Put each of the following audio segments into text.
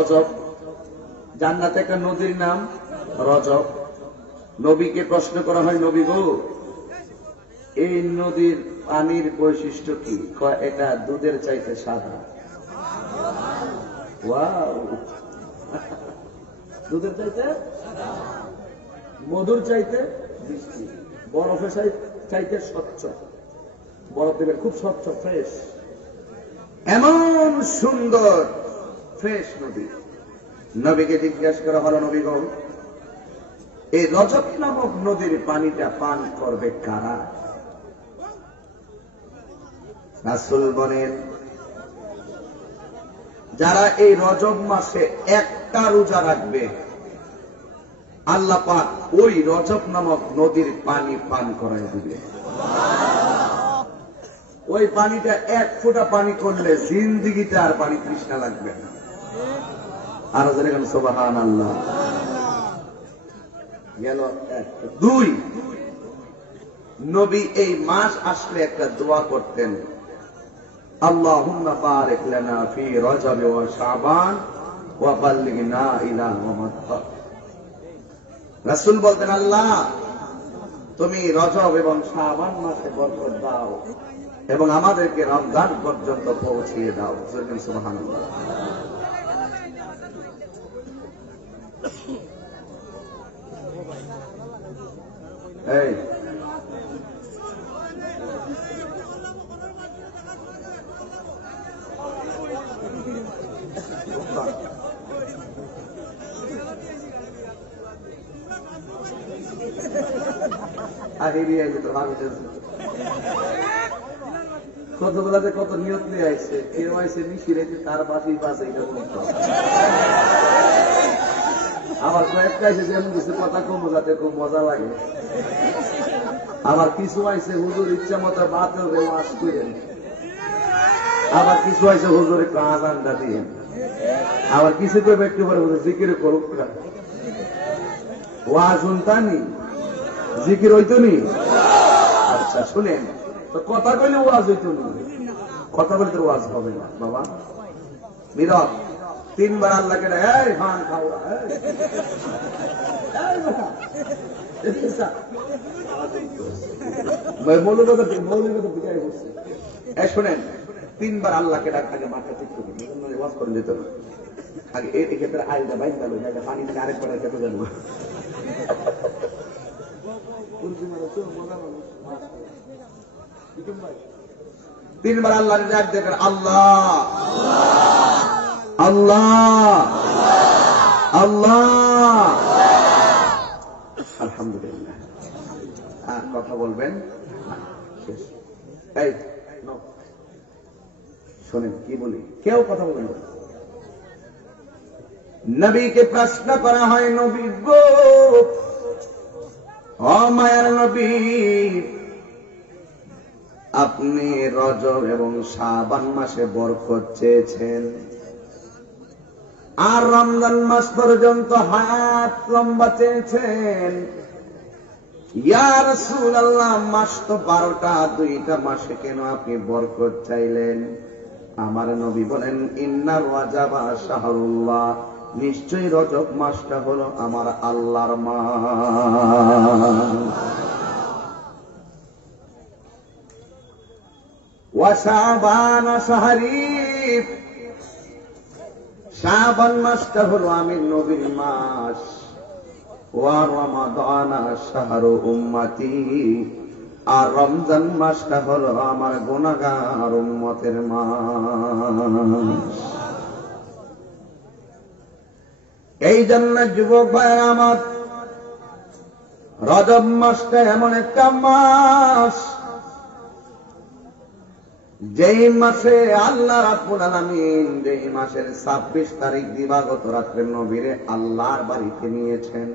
রজব। জান্নাতে একটা নদীর নাম রজব। নবীকে প্রশ্ন করা হয়, নবী গো, এই নদীর পানির বৈশিষ্ট্য কি? এটা দুধের চাইতে সাদা। ওয়াও, দুধের চাইতে, মধুর চাইতে মিষ্টি, বরফের চাইতে স্বচ্ছ, বরফ দেবেন খুব স্বচ্ছ, ফ্রেশ, এমন সুন্দর ফ্রেশ নদী। নবীকে জিজ্ঞাসা করা হলো, নবী গো, এই রজব নামক নদীর পানিটা পান করবে কারা? রাসূল বলেন, যারা এই রজব মাসে একটা রোজা রাখবে, আল্লাহ পাক ওই রজব নামক নদীর পানি পান করায় দিবে। ওই পানিটা এক ফোঁটা পানি করলে জিন্দিগিতে আর পানি তৃষ্ণা লাগবে না। আরো জোরে বলেন সুবহানাল্লাহ। গেল এক। দুই, নবী এই মাস আসলে একটা দোয়া করতেন, আল্লাহুম্মা বারিক লানা ফি রজব ওয়া শাবান ওয়া বাল্লিগনা ইলা রমাদান। রাসূল বলতেন, আল্লাহ তুমি রজব এবং শাবান মাসে বরকত দাও এবং আমাদেরকে রমজান পর্যন্ত পৌঁছিয়ে দাও। সুবহানাল্লাহ। এই কতগুলাতে কত নিয়ত নিয়ে আসছে, কেউ আইসে মিশি রেখে তার পাশেই পাশে এটা করতে, আবার কয়েকটা আইসে যেমন কিছু কথা কম যাতে খুব মজা লাগে, আবার কিছু আইসে হুজুর ইচ্ছা মতো বাতেও ওয়াজ করেন, আবার কিছু আইসে হুজুর একটু আজানটা দিয়েন, আবার কিছু করবে একটু পরে হুজুর জিকির করুক, ওয়াজ শুনতানি জিকির হইতো নি। আচ্ছা শুনেন, তো কথা কইলে ওয়াজ হইতো নি, কথা বলতে ওয়াজ হবে না বাবা। বিরত তিনবার আল্লাহকে এই ভান খাওয়া, শোনেন, তিনবার আল্লাহকে ডাক, আগে মাথা ঠিক করবেন, ওয়াজ করে দিত না, আগে এই ক্ষেত্রে আইলটা বাইক গেল, পানি থেকে আরেকবার খেতে যাবো। তিনবার আল্লাহ ডাক দেখেন, আল্লাহ আল্লাহ আল্লাহ। আলহামদুলিল্লাহ। কথা বলবেন শেষ। এই শোনেন কি বলি, কেউ কথা বলবেন না। নবীকে প্রশ্ন করা হয়, নবী গো, ও মায়ার নবী, আপনি রজব এবং শাবান মাসে বরকত চেয়েছেন আর রমজান মাস পর্যন্ত হায়াত লম্বা চেয়েছেন, ইয়া রাসূলুল্লাহ, মাস তো 12টা, 2টা মাসে কেন আপনি বরকত চাইলেন? আমার নবী বলেন, ইন্না রজবা শাহরুল্লাহ, নিশ্চয়ই রজব মাসটা হলো আমার আল্লাহর মাস, ওয়া শাবান শাহরি, শাবান মাসটা হলো আমি নবীর মাস, ওয়া রমাদান শাহরু উম্মতি, আর রমজান মাসটা হলো আমার গুনাহগার উম্মতের মাস। এই জন্য যুবক ভাইরা আমার, রজব মাসটা এমন একটা মাস, যেই মাসে আল্লাহ রাব্বুল আলামিন যেই মাসের 26 তারিখ দিবাগত রাত্রে নবীরে আল্লাহর বাড়িতে নিয়েছেন।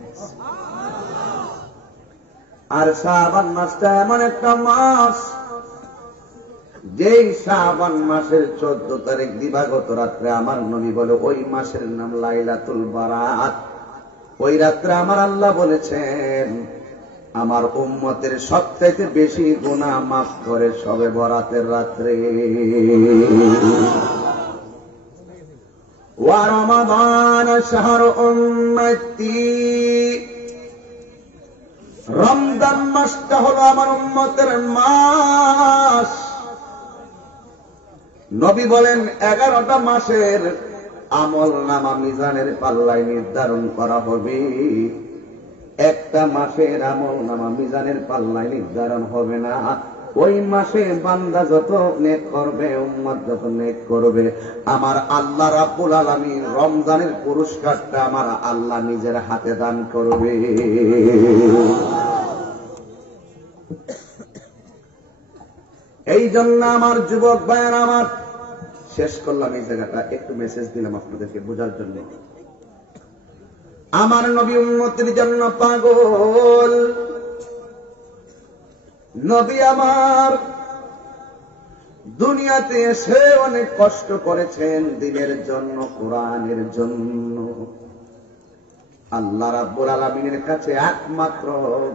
আর শাবান মাসটা এমন একটা মাস, যেই শাবান মাসের 14 তারিখ দিবাগত রাত্রে আমার নবী বলে ওই মাসের নাম লাইলাতুল বারাত। ওই রাত্রে আমার আল্লাহ বলেছেন, আমার উম্মতের সবচাইতে বেশি গুনাহ মাফ করে শবে বরাতের রাত্রে। ওয়া রমাদান শাহরু উম্মতি, রমজান মাসটা হলো আমার উম্মতের মাস। নবী বলেন 11টা মাসের আমল নামা মিজানের পাল্লায় নির্ধারণ করা হবে, একটা মাসের আমল নামা মিজানের পাল্লায় নির্ধারণ হবে না। ওই মাসে বান্দা যত নেক করবে, উম্মত যত নেক করবে, আমার আল্লাহ রাব্বুল আলামিন রমজানের পুরস্কারটা আমার আল্লাহ নিজের হাতে দান করবে। এই জন্য আমার যুবক ভাইয়েরা, আমার শেষ করলাম এই জায়গাটা, একটু মেসেজ দিলাম আপনাদেরকে বোঝার জন্য। আমার নবী উম্মতের জন্য পাগল। নবী আমার দুনিয়াতে এসে অনেক কষ্ট করেছেন দিনের জন্য, কোরআনের জন্য। আল্লাহ রাব্বুল আলামিনের কাছে একমাত্র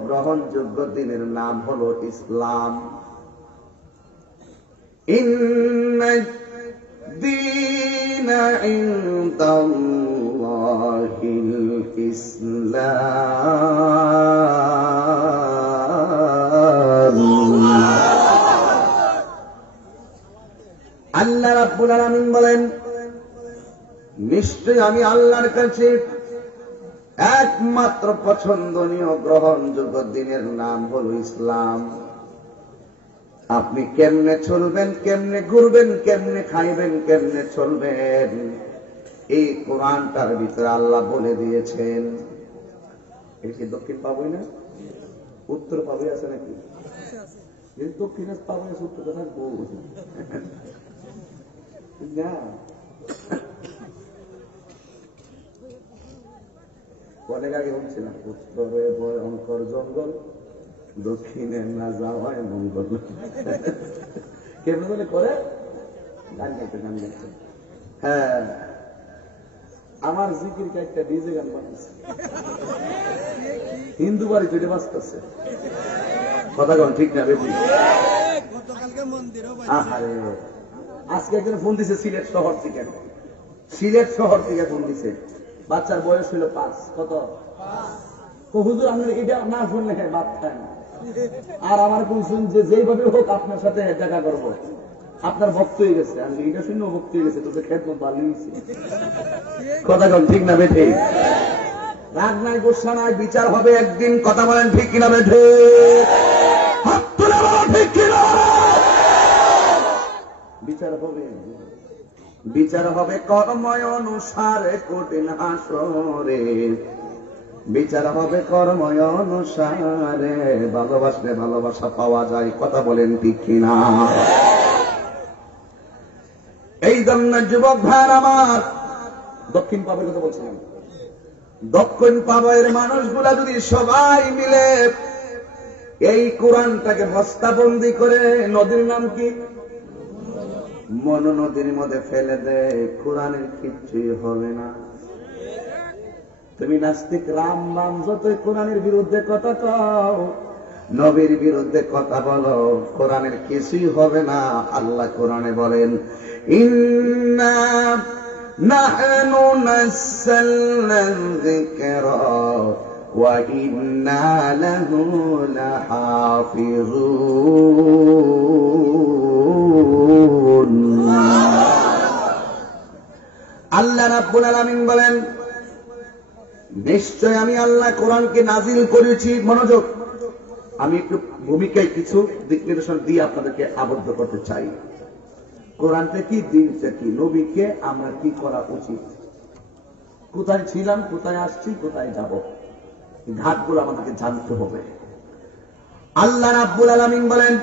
গ্রহণযোগ্য দিনের নাম হলো ইসলাম। ইন্নাদ দীনা ইনদাল্লাহিল ইসলাম। আল্লাহ রাব্বুল আলামিন বলেন, নিশ্চয় আমি আল্লাহর কাছে একমাত্র পছন্দনীয় গ্রহণযোগ্য দিনের নাম হলো ইসলাম। আপনি কেমনে চলবেন, কেমনে ঘুরবেন, কেমনে খাইবেন, কেমনে চলবেন, এই কোরআনটার ভিতরে আল্লাহ বলে দিয়েছেন। এই কি দক্ষিণ পাবই না, উত্তর পাবই আছে নাকি? দক্ষিণ পাবই আছে, উত্তর থাকবো না। অনেক আগে বলছিলাম, উত্তরে ভয়ঙ্কর জঙ্গল, দক্ষিণে না যাওয়ায় মঙ্গল। কেমন বলে করে গান গাইতে, গান গাইতে। হ্যাঁ, আমার জিকির একটা ডিজে গান বানাচ্ছে, হিন্দু বাড়ি তৈরি বাঁচতেছে। কথা কন ঠিক না বেশি? আজকে একজন ফোন দিছে সিলেট শহর থেকে, সিলেট শহর থেকে ফোন দিছে। বাচ্চার বয়স হইল 5। কত? হুজুর আপনি এটা না শুনলে বাদ খায় না। আর আমার বলছেন যে যেইভাবে হোক আপনার সাথে দেখা করবো, আপনার ভক্ত হয়ে গেছে। আমি এটা শুনে ভক্ত হয়ে গেছে, তোদের খেত ভালো হয়েছে। কথা কন ঠিক না বেঠে? রাগ নাই, গোসা নাই, বিচার হবে একদিন। কথা বলেন ঠিক কিনা বেঠে? হাত তুলে বলো ঠিক কিনা? বিচার হবে, বিচার হবে কর্ময় অনুসারে কঠিন হাসরে। বিচার হবে কর্ময় অনুসারে, ভালোবাসলে ভালোবাসা পাওয়া যায়। কথা বলেন ঠিক কিনা? এই জন্য যুবক ভাইয়ের আমার, দক্ষিণ পাবের কথা বলছিলাম, দক্ষিণ পাবের মানুষগুলা যদি সবাই মিলে এই কোরআনটাকে বস্তাবন্দি করে, নদীর নাম কি, মনো নদীর মধ্যে ফেলে দেয়, কোরআনের কিচ্ছুই হবে না। তুমি নাস্তিক রাম বাম যতই কোরআনের বিরুদ্ধে কথা কও, নবীর বিরুদ্ধে কথা বলো, কোরআনের কিছুই হবে না। আল্লাহ কোরআনে বলেন, ইন্না নাহনু নাযালনা যিকরা ওয়া ইন্না লাহু লাহাফিজুন। আল্লাহ রাব্বুল আলামিন বলেন, নিশ্চয় আমি আল্লাহ কোরআনকে নাজিল করেছি। মনোযোগ, আমি একটু ভূমিকায় কিছু দিক নির্দেশন দিয়ে আপনাদেরকে আবদ্ধ করতে চাই। কোরআনটা কি, দিনটা কি, নবীকে আমরা কি করা উচিত, কোথায় ছিলাম, কোথায় আসছি, কোথায় যাব, ঘাটগুলো আমাদেরকে জানতে হবে। আল্লাহ রাব্বুল আলামিন বলেন,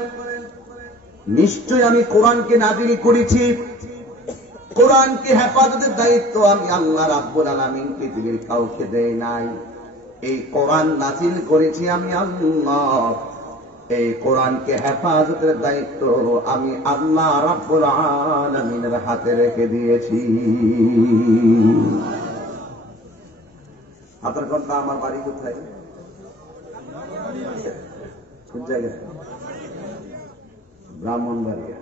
নিশ্চয় আমি কোরআনকে নাজিল করেছি। কোরআনকে হেফাজতের দায়িত্ব আমি আল্লাহ রাব্বুল আলামিন পৃথিবীর কাউকে দেই নাই। এই কোরআন নাজিল করেছি আমি আল্লাহ। এই কোরআনকে হেফাজতের দায়িত্ব আমি আল্লাহ রাব্বুল আলামিনের হাতে রেখে দিয়েছি। আপনার কথা, আমার বাড়ি কোথায়, কোন জায়গায়? ব্রাহ্মণবাড়িয়া।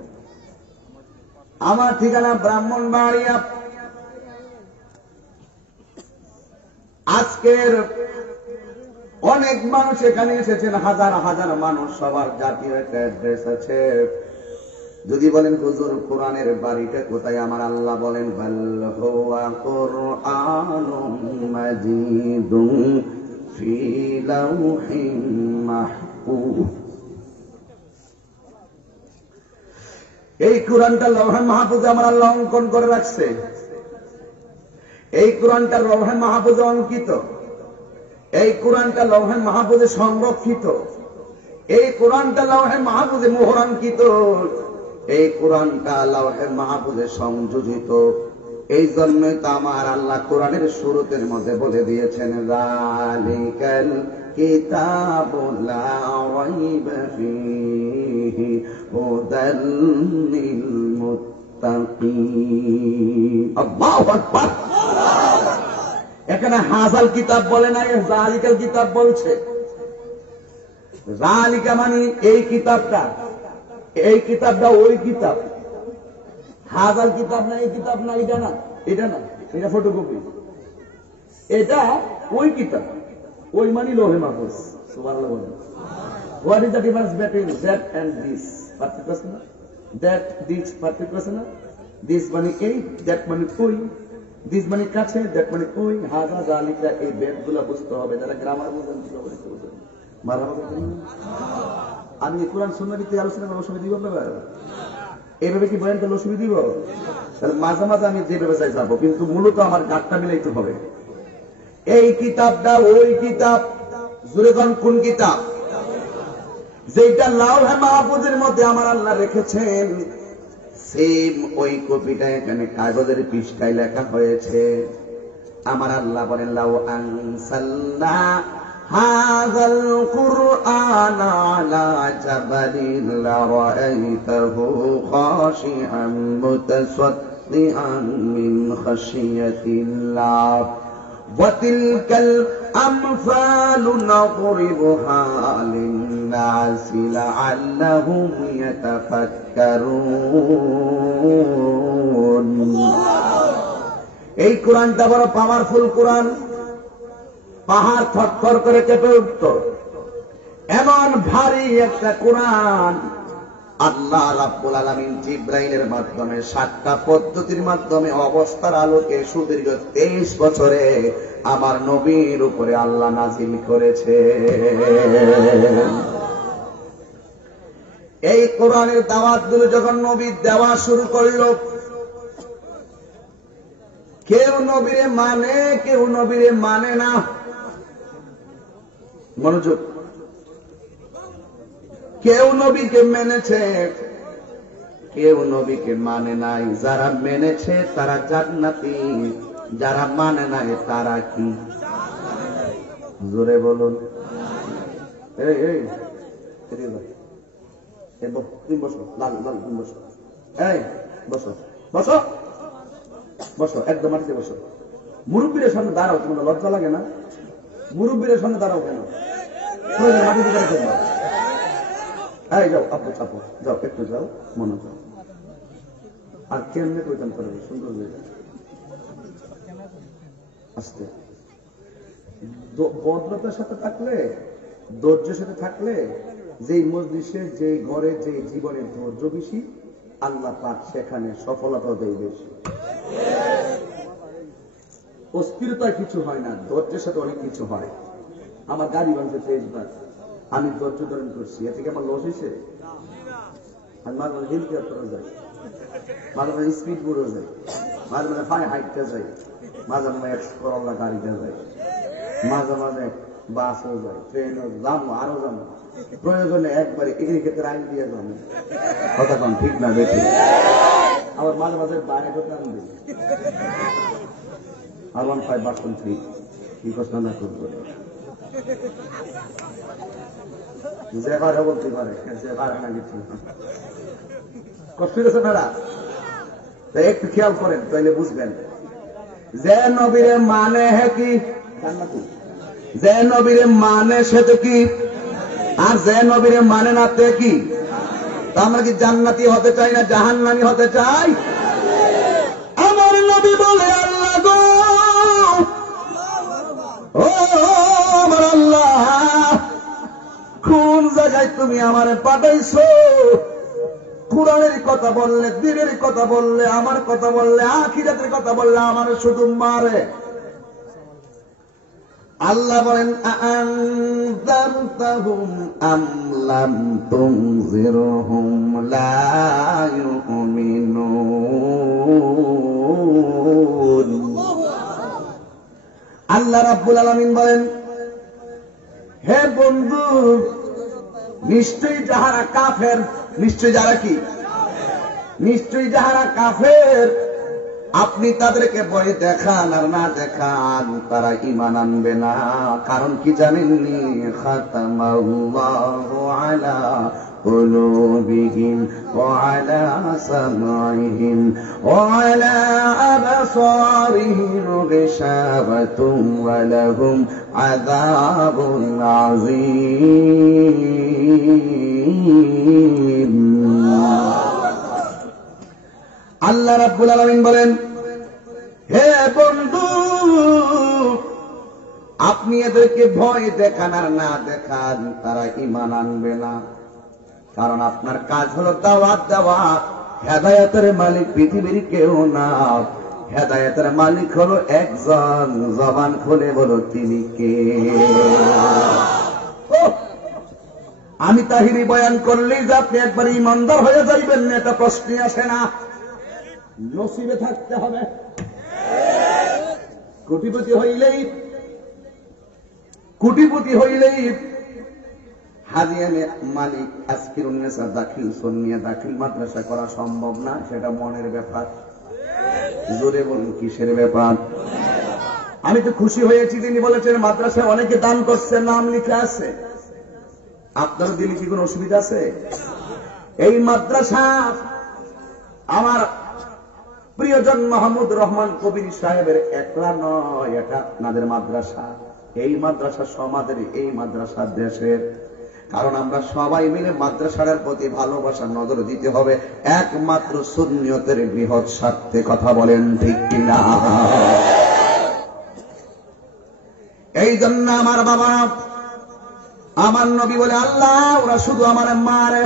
আমার ঠিকানা ব্রাহ্মণবাড়িয়া। আজকের অনেক মানুষ এখানে এসেছেন, হাজার হাজার মানুষ, সবার জাতীয় একটা অ্যাড্রেস আছে। যদি বলেন হুজুর কোরআনের বাড়িটা কোথায়, আমার আল্লাহ বলেন বাল হুয়া কুরআনুম মাজিদুন ফি লাউহিন মাহফুজ। এই কোরআনটা লৌহে মাহফুজে আমার আল্লাহ অঙ্কন করে রাখছে। এই কোরআনটা লৌহে মাহফুজে অঙ্কিত, এই কোরআনটা লৌহে মাহফুজে সংরক্ষিত, এই কোরআনটা লৌহে মাহফুজে মোহরাঙ্কিত, এই কোরআনটা লৌহে মাহফুজে সংযোজিত। এই জন্যই তো আমার আল্লাহ কোরআনের শুরুতের মধ্যে বলে দিয়েছেন যালিকাল কিতাবু লা রাইবা ফীহি হুদাল লিল মুত্তাকিন। আল্লাহু আকবার। এখানে হাজাল কিতাব বলে নাই, জালিকাল কিতাব বলছে। জালিকা মানে এই কিতাবটা, এই কিতাবটা ওই কিতাব। হাজাল কিতাব না, এই কিতাব না, এটা না, এটা না, এটা ফটোকপি, এটা ওই কিতাব। ওই মানে লৌহে মাহফুজ। সুবহানাল্লাহ বলেন। What is the difference between that and this? পার্থক্য আছে না? দ্যাট দিস পার্থক্য আছে না? দিস মানে এই, দ্যাট মানে ওই, দিস মানে কাছে, দ্যাট মানে ওই। হাজা জালিকা, এই বেদগুলো বুঝতে হবে। যারা গ্রামার বুঝেন আমি কোরআন সুন্নাহতে আলোচনা করবো, সুবিধা দিব আপনারা? এইভাবে কি বয়ান করলে সুবিধা দিব? তাহলে মাঝে মাঝে আমি যেভাবে চাই যাবো, কিন্তু মূলত আমার গাঁটটা মিলাইতে হবে। এই কিতাবটা ওই কিতাব। জোরে কোন কোন কিতাব? যেটা লাউহে মাহফুজের মধ্যে আমার আল্লাহ রেখেছেন, সেম ওই কপিটা এখানে কাগজের পৃষ্ঠায় লেখা হয়েছে। আমার আল্লাহ বলেন লাউ আনসালনা হাযাল কুরআনা আলা জাবালিন লারাআইতাহু খাশিআন মুতাসাদ্দিআন মিন খাশিয়াতিল্লাহ ওয়া তিলকাল আমসালু নাদরিবুহা লিন-নাসি লাআল্লাহুম ইয়াতাফাক্কারুন। এই কোরআনটা বড় পাওয়ারফুল কোরআন। পাহাড় থরথর করে কেঁপে উঠত, এমন ভারী একটা কোরআন। আল্লাহ রাব্বুল আলামিন জিবরাইলের মাধ্যমে 7টা পদ্ধতির মাধ্যমে অবস্থার আলোকে সুদীর্ঘ 23 বছরে আমার নবীর উপরে আল্লাহ নাজিল করেছে। এই কোরআনের দাওয়াতগুলো যখন নবী দেওয়া শুরু করল, কেউ নবীরে মানে, কেউ নবীরে মানে না। মনোযোগ। কেউ নবীকে মেনেছে, কেউ নবীকে মানে নাই। যারা মেনেছে তারা জান্নাতি, যারা মানে নাই তারা কি? জোরে বলুন। এই এই তুমি বসো, লাল লাল তুমি বসো, এই বসো বসো বসো, একদম মাটিতে বসো। মুরব্বীর সামনে দাঁড়াও, তোমার লজ্জা লাগে না? মুরব্বীর সামনে দাঁড়াও কেন? মাটিতে দাঁড়াতে না। এই যাও, আপু চাপো, যাও একটু যাও, মনে যাও। আর কেমনে কইতাম পারবে? সুন্দর হয়ে যায়। আস্তে ভদ্রতার সাথে থাকলে, ধৈর্যের সাথে থাকলে, যেই মজলিসে, যে ঘরে, যে জীবনে ধৈর্য বেশি, আল্লাহ পাক সেখানে সফলতা দেয় বেশি। অস্থিরতায় কিছু হয় না, ধৈর্যের সাথে অনেক কিছু হয়। আমার গাড়ি ভাঙছে 23 বার, আমি ধৈর্য ধারণ করছি। এ থেকে আমার লস হয়েছে? আমি মাঝে মাঝে হিল কেয়ার করা যায়, মাঝে মাঝে স্পিড বোর্ডও যায়, মাঝে মাঝে ফাই হাইটটা যায়, মাঝে মাঝে এক্সপ্লোরার গাড়িটা যায়, মাঝে মাঝে বাসও যায়, ট্রেনও যাবো, আরো যাবো। প্রয়োজনে একবারে এই ক্ষেত্রে আইন দিয়ে যাবো। কথা কন ঠিক না বেশি? আবার মাঝে মাঝে বাইরে করতে আনবে। আর 15/3 কি প্রশ্ন না করবো, যে পারে বলতে পারে, যে পারে না কিছু কষ্ট হয়েছে না। একটু খেয়াল করেন, তাইলে বুঝবেন। যে নবীরে মানে হে কি জান্নাতি, যে নবীরে মানে সে তো কি, আর যে নবীরে মানে না তে কি? আমরা কি জান্নাতি হতে চাই না জাহান্নামী হতে চাই? আমার নবী বলে আল্লাহ গো তুমি আমারে পাঠাইছো, কুরআনের কথা বললে, দ্বীনের কথা বললে, আমার কথা বললে, আখিরাতের কথা বললে আমার শুধু মারে। আল্লাহ বলেন আনযারতাহুম আম লাম তুনজিরহুম লা ইউমিনুন। আল্লাহ রাব্বুল আলামিন বলেন, হে বন্ধু, নিশ্চয়ই যাহারা কাফের, নিশ্চয়ই যারা কি, নিশ্চয়ই যাহারা কাফের, আপনি তাদেরকে ভয় দেখান আর না দেখান, তারা ঈমান আনবে না। কারণ কি জানেননি? খাতামাল্লাহু আলা কুলুবিহিম ওয়া আলা সামঈহিম ওয়া আলা আবসারিহিম গিশাওয়াতুন ওয়া লাহুম আযাবুন আযীম। আল্লাহ রাব্বুল আলামিন বলেন, হে বন্ধু, আপনি এদেরকে ভয় দেখান আর না দেখান, তারা ঈমান আনবে না। কারণ আপনার কাজ হলো দাওয়াত দেওয়া। হেদায়েতের মালিক পৃথিবীর কেউ না, হেদায়েতের মালিক হলো একজন। জবান খুলে বলো তিনি কে? আমি তাহিরি বয়ান করলেই যে আপনি একবার ঈমানদার হয়ে যাইবেন না, এটা প্রশ্নই আসে না। নসিবে থাকতে হবে। কোটিপতি হইলেই হাজিয়ানে মালিক আজকিরুন্নেসা দাখিল সুন্নিয়া দাখিল মাদ্রাসা করা সম্ভব না। সেটা মনের ব্যাপার। জোরে বলুন, কিসের ব্যাপার? আমি তো খুশি হয়েছি তিনি বলেছেন মাদ্রাসায় অনেকে দান করছে, নাম লিখে আছে। আপনার দিলে কি কোনো অসুবিধা আছে? এই মাদ্রাসা আমার প্রিয়জন মাহমুদ রহমান কবির সাহেবের একলা নয়, এটা আপনাদের মাদ্রাসা। এই মাদ্রাসা সমাজের, এই মাদ্রাসা দেশের। কারণ আমরা সবাই মিলে মাদ্রাসার প্রতি ভালোবাসা নজর দিতে হবে, একমাত্র সুন্নিয়তের বৃহৎ স্বার্থে। কথা বলেন ঠিক কিনা? এই জন্য আমার বাবা, আমার নবী বলে, আল্লাহ ওরা শুধু আমার মারে।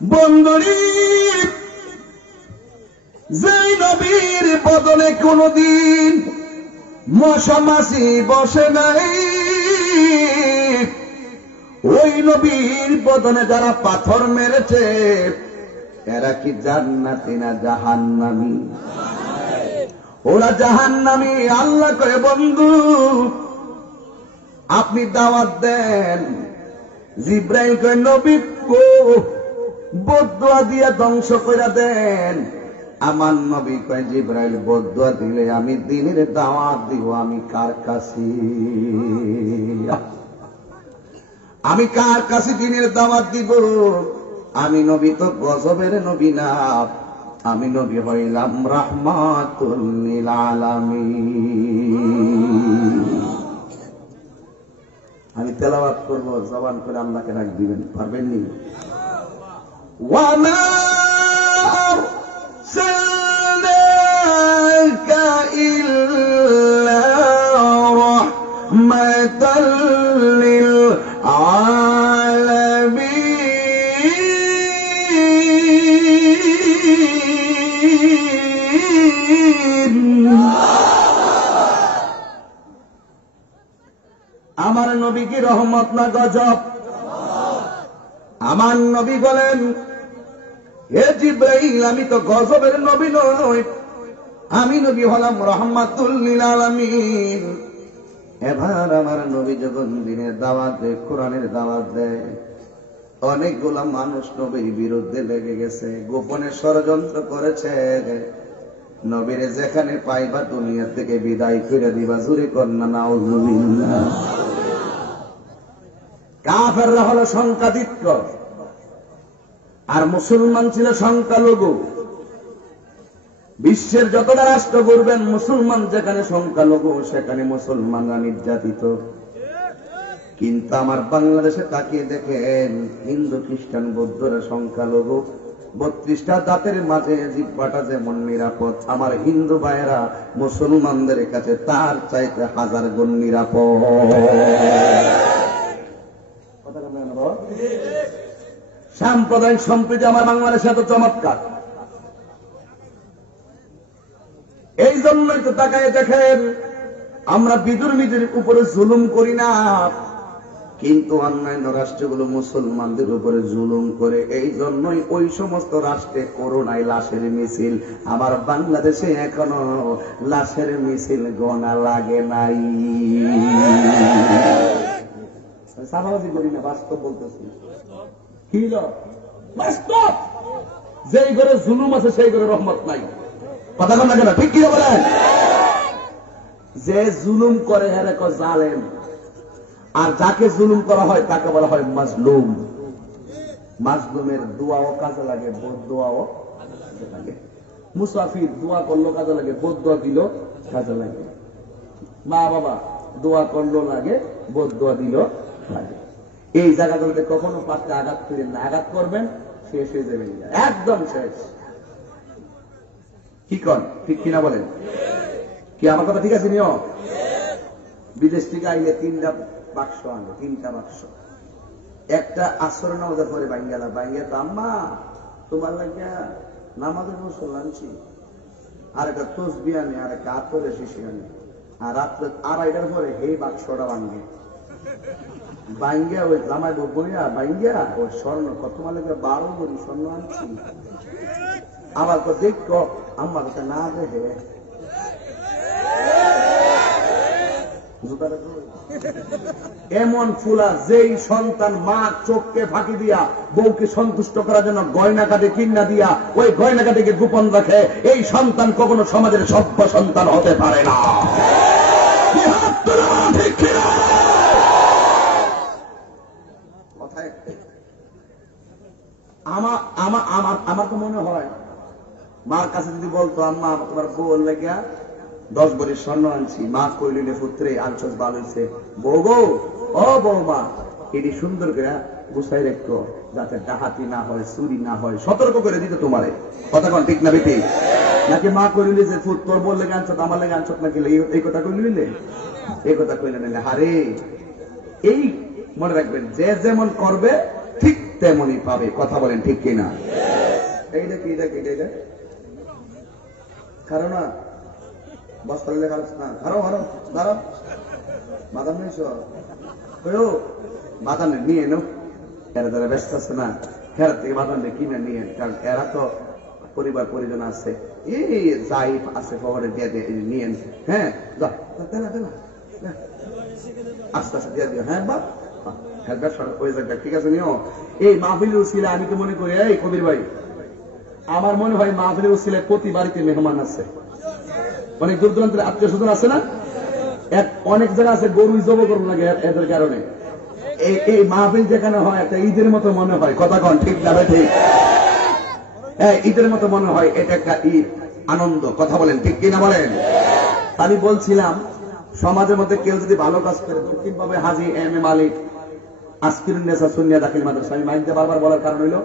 বন্ধুরি, যেই নবীর বদলে কোনদিন মশা মাছি বসে নাই, ওই নবীর বদনে যারা পাথর মেরেছে এরা কি জান্নাতি না জাহান্নামী? ওরা জাহান্নামী। আল্লাহ কয়ে, বন্ধু আপনি দাওয়াত দেন। জিব্রাইল কয়ে, নবী গো, বদদুয়া দিয়ে ধ্বংস করে দেন। আমার নবী কয়, জিব্রাইল বদদুয়া দিলে আমি দ্বীনের দাওয়াত দিব। আমি কার কাছে? আমি কার কাছে দ্বীনের দাওয়াত দিব? আমি নবী তো গজবের নবী না, আমি নবী হইলাম রাহমাতুল লিল আলামিন। আমি তেলাওয়াত করব, জবান করে আল্লাহকে ডাক দিবেন, পারবেন নি? ওয়া মা আরসালনাকা ইল্লা রাহমাতাল লিল আলামিন। আমার নবী কি রহমত না গজব? আমার নবী বলেন, হে জিব্রাইল, আমি তো গজবের নবী নই, আমি নবী হলাম রাহমাতুল লিল আলামিন। এবার আমার নবী যখন দ্বীনের দাওয়াত দেয়, কোরআনের দাওয়াত দেয়, অনেকগুলা মানুষ নবীর বিরুদ্ধে লেগে গেছে, গোপনে ষড়যন্ত্র করেছে। নবীর যেখানে পাইবা দুনিয়া থেকে বিদায় করে দিবা। জোরে কন্যা নাউযুবিল্লাহ। কাফেররা হলো সংখ্যাধিক্য আর মুসলমান ছিল সংখ্যালঘু। বিশ্বের যতটা রাষ্ট্র করবেন, মুসলমান যেখানে সংখ্যালঘু সেখানে মুসলমানরা নির্যাতিত। কিন্তু আমার বাংলাদেশে তাকিয়ে দেখেন, হিন্দু খ্রিস্টান বৌদ্ধরা সংখ্যালঘু। 32টা দাঁতের মাঝে জিহ্বাটা যেমন নিরাপদ, আমার হিন্দু ভাইয়েরা মুসলমানদের কাছে তার চাইতে 1000 গুণ নিরাপদ। সাম্প্রদায়িক সম্প্রীতি আমার বাংলাদেশে এত চমৎকার। এই জন্যই তো তাকায় দেখেন, আমরা বিধর্মীদের উপরে জুলুম করি না, কিন্তু অন্যান্য রাষ্ট্রগুলো মুসলমানদের উপরে জুলুম করে। এই জন্যই ওই সমস্ত রাষ্ট্রে করোনায় লাশের মিছিল, আমার বাংলাদেশে এখনো লাশের মিছিল গোনা লাগে নাই। সামাজিক করি না, বাস্তব বলতেছি। কি বাস্তব? যেই ঘরে জুলুম আছে সেই ঘরে রহমত নাই। কথা বল না কেন? ঠিক কি বলেন? যে জুলুম করে হেরে ক জালেম, আর যাকে জুলুম করা হয় তাকে বলা হয় মাজলুম। মাজলুমের দোয়াও কাজে লাগে, বোধ দোয়াও কাজে লাগে। মুসাফির দোয়া করলো কাজে লাগে, বোধ দোয়া দিল কাজে লাগে। মা বাবা দোয়া করলো লাগে, বোধ দোয়া দিল লাগে। এই জায়গাগুলোতে কখনো পাত্রে আঘাত করেন না, আঘাত করবেন শেষ হয়ে যাবেন, একদম শেষ। কি কন? ঠিক কিনা বলেন? কি আমার কথা ঠিক আছে? নিও বিদেশ থেকে আইলে 3টা বাক্স আনবে, 3টা বাক্স। একটা আসর নামাজের পরে বাইঙ্গালা বাইঙ্গা তো আম্মা তোমার লাগিয়া নামাজের গোসল আনছি, আর একটা তসবি আনে, আর একটা আতরের শিশি আনে, আর রাত্রে 2:30টার পরে এই বাক্সটা ভাঙ্গে বাইঙ্গা ওই জামাই বইয়া বাইঙ্গা ওই স্বর্ণ কত মানে 12 ভরি স্বর্ণ আনছি। আবার তো দেখো আম্মা কাছে না দেখে এমন ফুলা যেই সন্তান মা চোখকে ফাঁকি দিয়া বউকে সন্তুষ্ট করার জন্য গয়না কাটে কিনা দিয়া ওই গয়না কাটিকে গোপন রাখে, এই সন্তান কখনো সমাজের সভ্য সন্তান হতে পারে না। আমার তো মনে হয় মার কাছে যদি বলতো আম্মা তোমার বউ লেগা 10 ভরি স্বর্ণ আনছি, মা কইলে পুত্রে আনছস ভালো হয়েছে, বউ বউ ও বৌমা এটি সুন্দর করে গুছাই রেখো যাতে ডাহাতি না হয়, চুরি না হয়, সতর্ক করে দিতে তোমারে। কথা কোন ঠিক না বেটি? নাকি মা কইলে যে ফুট তোর বল লেগে আনছত আমার লেগে আনছত নাকি এই কথা কইলে? এই কথা কইলে না। হারে এই মনে রাখবেন, যে যেমন করবে ঠিক তেমনই পাবে। কথা বলেন ঠিক কিনা? এইটা কি এটা এটা কারণ না বস্তা লেখা না, ধরো ধরো ধরো বাদাম নিয়েছ বাদাম নিয়ে নো, এরা যারা ব্যস্ত আছে না হেরা থেকে বাদাম কিনে নিয়ে, কারণ এরা তো পরিবার পরিজন আছে, এই জাইফ আছে খবরে দিয়ে দিয়ে নিয়ে। হ্যাঁ আস্তে আস্তে দিয়ে দিও। হ্যাঁ বা ঠিক আছে নিও। এই মাহফিলের উসিলা আমি তো মনে করি, এই কবির ভাই আমার মনে হয় মাহফিলের উসিলায় প্রতি বাড়িতে মেহমান আছে, অনেক দূর দূরান্তের আত্মীয় স্বজন আছে না, অনেক জায়গা আছে গরু জব করবো না এদের কারণে। এই মাহফিল যেখানে হয় একটা ঈদের মতো মনে হয়। কথা কন ঠিক যাবে? ঠিক ঈদের মতো মনে হয়, এটা একটা ঈদ আনন্দ। কথা বলেন ঠিক কিনা বলেন? আমি বলছিলাম সমাজের মধ্যে কেউ যদি ভালো কাজ করে, দক্ষিণভাবে হাজি এম এ মালিক আসকিরুন্নেসা সুন্নিয়া দাখিল মাদ্রাসা, আমি মাইন্ডে বারবার বলার কারণ হইল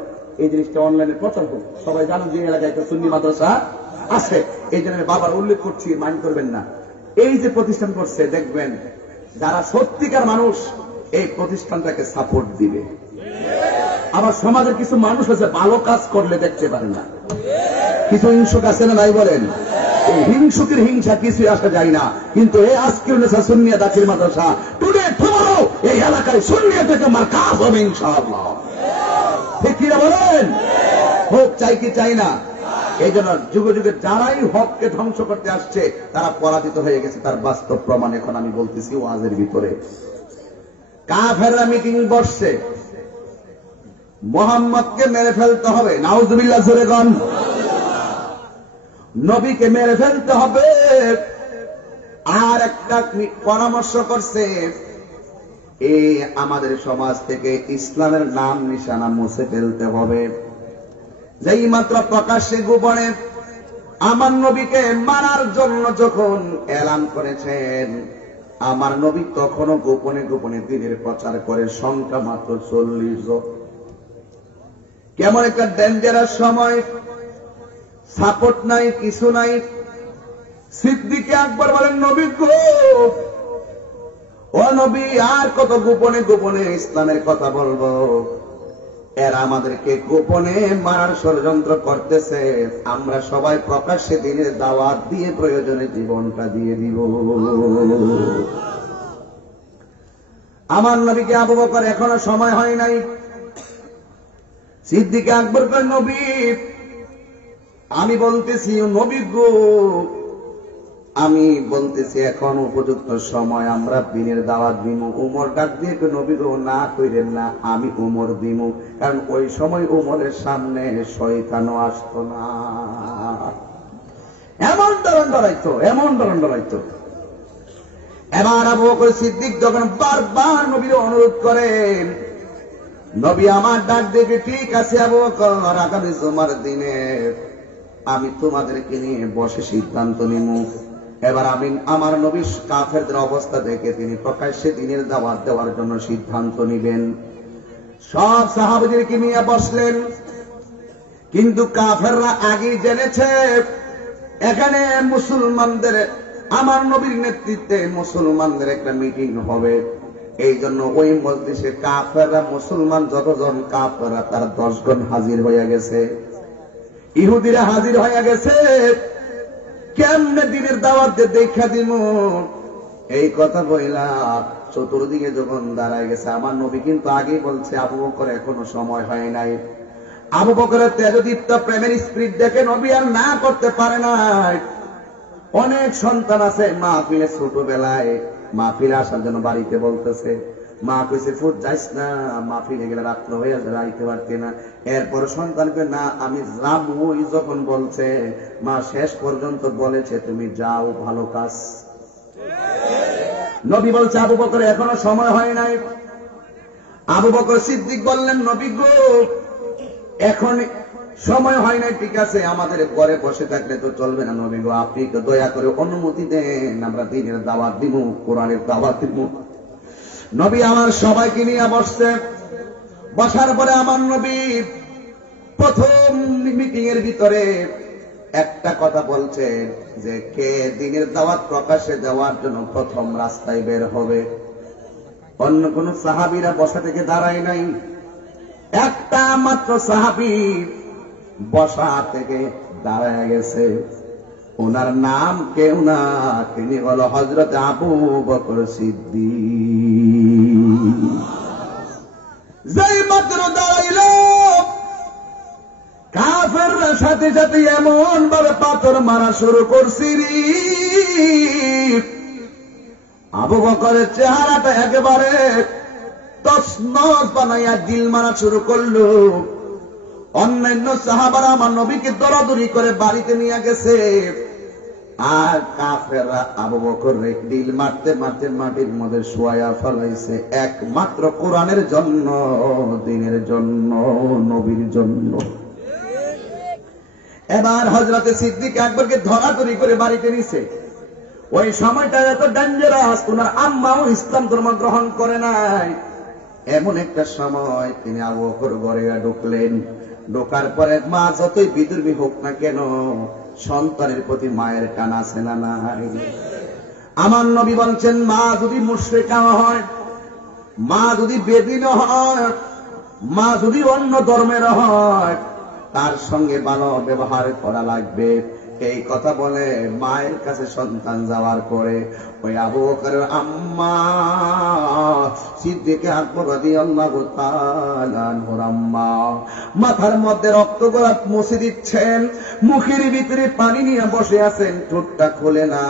এই জিনিসটা অনলাইনে প্রচার হোক, সবাই জানুন যে এলাকায় একটা সুন্নি মাদ্রাসা আছে। এই জন্য বারবার উল্লেখ করছি, মাইন্ড করবেন না। এই যে প্রতিষ্ঠান করছে দেখবেন যারা সত্যিকার মানুষ এই প্রতিষ্ঠানটাকে সাপোর্ট দিবে। আবার সমাজের কিছু মানুষ আছে ভালো কাজ করলে দেখতে পারে না, কিছু হিংসুক আছে না নাই বলেন? এই হিংসুকের হিংসা কিছুই আসা যায় না, কিন্তু এই আসকিরুন্নেসা সুন্নিয়া দাখিল মাদ্রাসা টুডে টুমরো এই এলাকায় সুন্নিয়া থেকে আমার কাজ হবে ইনশাআল্লাহ। ঠিক কিনা বলেন? হোক চাই কি চাই না? এই জন্য যুগে যুগে যারাই হককে ধ্বংস করতে আসছে তারা পরাজিত হয়ে গেছে, তার বাস্তব প্রমাণ এখন আমি বলতেছি ওয়াজের ভিতরে। কাফেররা মিটিং বসছে, মুহাম্মদকে মেরে ফেলতে হবে, নাউজুবিল্লাহ জোরে গন, নবীকে মেরে ফেলতে হবে। আর একটা পরামর্শ করছে, এই আমাদের সমাজ থেকে ইসলামের নাম নিশানা মুছে ফেলতে হবে। যেই মাত্র প্রকাশ্যে গোপনে আমার নবীকে মারার জন্য যখন এলান করেছেন, আমার নবী তখনও গোপনে গোপনে দিনের প্রচার করে, সংখ্যা মাত্র 40 জন। কেমন একটা ডেঞ্জারাস সময়, সাপোর্ট নাই, কিছু নাই। সিদ্দিকে আকবর বলেন, নবী গো ও নবী, আর কত গোপনে গোপনে ইসলামের কথা বলবো? এরা আমাদেরকে গোপনে মারার ষড়যন্ত্র করতেছে, আমরা সবাই প্রকাশ্যে দিনের দাওয়াত দিয়ে প্রয়োজনে জীবনটা দিয়ে দিব। আমার নবীকে আবু বকর এখনো সময় হয় নাই। সিদ্দিক আকবর কয়, নবী আমি বলতেছি, নবী গো আমি বলতেছি এখন উপযুক্ত সময়, আমরা দিনের দাওয়াত দিব। উমর ডাক দিয়ে নবী গো না কইরেন না, আমি উমর দিব, কারণ ওই সময় উমরের সামনে শয়তানও আসতো না। এমন ধরন ডরাইতো, এমন ধরন ডরাইতো। এবার আবু বকর সিদ্দিক যখন বারবার নবীর অনুরোধ করেন, নবী আমার ডাক দেবে, ঠিক আছে আবু বকর, আগামী জুমার দিনে আমি তোমাদেরকে নিয়ে বসে সিদ্ধান্ত নিব। এবার আমি আমার নবী কাফেরদের অবস্থা দেখে তিনি প্রকাশ্যে দিনের দাওয়াত দেওয়ার জন্য সিদ্ধান্ত নিবেন। সব সাহাবীদেরকে নিয়ে বসলেন, কিন্তু কাফেররা আগেই জেনেছে এখানে মুসলমানদের, আমার নবীর নেতৃত্বে মুসলমানদের একটা মিটিং হবে। এই জন্য ওই মজলিসে কাফেররা, মুসলমান যতজন কাফেররা তারা 10 জন হাজির হয়ে গেছে, ইহুদিরা হাজির হয়ে গেছে। কেমনে দিনের দাওয়াত দেখা দিব এই কথা বইলা চতুর্দিকে যখন দাঁড়ায় গেছে, আমার নবী কিন্তু আগেই বলছে আবু বকর এখনো সময় হয় নাই। আবু বকরের তেজদীপ্ত প্রেমের স্পিরিট দেখে নবী আর না করতে পারে নাই। অনেক সন্তান আছে মাহফিলে, ছোটবেলায় মাহফিলে আসার জন্য বাড়িতে বলতেছে, মা কইছে ফুট যাইস না, মাহফিলে গেলে রাত্র হয়ে যাইতে পারতি না। এরপর সন্তানকে না আমি যাবই যখন বলছে, মা শেষ পর্যন্ত বলেছে তুমি যাও, ভালো কাজ। নবী বলছে আবু বকর এখনো সময় হয় নাই। আবু বকর সিদ্দিক বললেন, নবী গো এখন সময় হয় নাই, ঠিক আছে, আমাদের ঘরে বসে থাকলে তো চলবে না, নবী গো আপনি তো দয়া করে অনুমতি দেন, আমরা দিনের দাওয়াত দিব, কোরআনের দাওয়াত দিব। নবী আমার সবাইকে নিয়ে বসছে। বসার পরে আমার নবী প্রথম মিটিং এর ভিতরে একটা কথা বলছে যে কে দিনের দাওয়াত প্রকাশে দেওয়ার জন্য প্রথম রাস্তায় বের হবে। অন্য কোন সাহাবীরা বসা থেকে দাঁড়ায় নাই, একটা মাত্র সাহাবী বসা থেকে দাঁড়ায় গেছে। ওনার নাম কেউ না, তিনি হলো হযরত আবু বকর সিদ্দিক। যেই মাত্র দাঁড়াইল, কাফেররা সাথে সাথে এমন ভাবে পাথর মারা শুরু করছি, আবু বকরের চেহারাটা একেবারে তছনছ বানাইয়া দিল মারা শুরু করলো। অন্যান্য সাহাবারা আমার নবীকে দরাদরি করে বাড়িতে নিয়ে গেছে, আর কাফেররা আবু বকরের দিল মারতে মারতে মাটির মধ্যে শোয়া ফেলাইছে, একমাত্র কোরআনের জন্য, দিনের জন্য, নবীর জন্য। এবার হযরতে সিদ্দিক আকবরকে ধরাধরি করে বাড়িতে নিছে। ওই সময়টা এত ডেঞ্জারাস, ওনার আম্মাও ইসলাম ধর্ম গ্রহণ করে নাই। এমন একটা সময় তিনি আবু বকর ঘরে ঢুকলেন। ঢোকার পরে মা যতই বিদ্রোহী হোক না কেন, সন্তানের প্রতি মায়ের টান আছে না নাই? আমার নবী বলছেন, মা যদি মুশরিকা হয়, মা যদি বেদিন হয়, মা যদি অন্য ধর্মের হয়, তার সঙ্গে ভালো ব্যবহার করা লাগবে। এই কথা বলে মায়ের কাছে সন্তান যাওয়ার পরে ওই আবু বকরের আম্মা সিদ্দিক আকবর রাদিয়াল্লাহু তাআলা আনহুর আম্মা মাথার মধ্যে রক্ত গড়া মুছে দিচ্ছেন, মুখের ভিতরে পানি নিয়ে বসে আছেন, ঠোঁটটা খোলে না।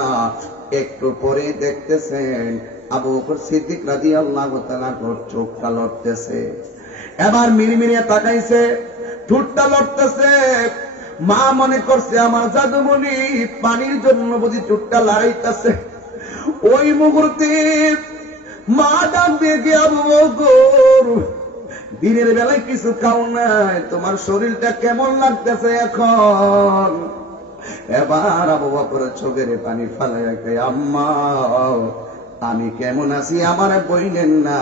একটু পরে দেখতেছেন আবু বকর সিদ্দিক রাদিয়াল্লাহু তাআলা চোখটা লড়তেছে। এবার মিনিমিনিয়ে তাকাইছে, ঠোঁটটা লড়তেছে। মা মনে করছে আমার জাদুমণি পানির জন্য বুঝি ঠোঁটটা লড়াইতেছে। ওই মুহূর্তে মা ডাক দিয়ে গিয়ে, আবু বকর দিনের বেলায় কিছু খাও নাই, তোমার শরীরটা কেমন লাগতেছে এখন? এবার আবু বকর চোখের পানি ফেলাইয়া কয়, আম্মা আমি কেমন আছি আমার বইলেন না,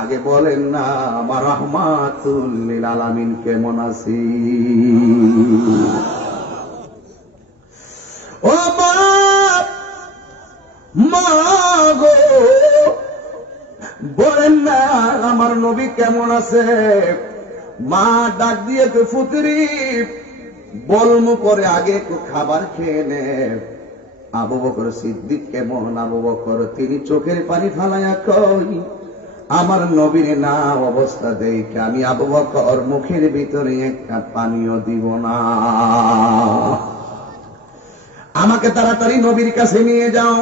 আগে বলেন না আমার রাহমাতুল লিল আলামিন কেমন আছি। ও মা, মা গো বলেন না আমার নবী কেমন আছে? মা ডাক দিয়ে তো ফুতরি বলমু পরে আগে একটু খাবার খেয়ে নে। আবু বকর সিদ্দিক কেমন? আবু বকর তিনি চোখের পানি ফালাইয়া কই, আমার নবীর না অবস্থা দেখে আমি আবু বকর মুখের ভিতরে একটা পানিও দিব না। আমাকে তাড়াতাড়ি নবীর কাছে নিয়ে যাও।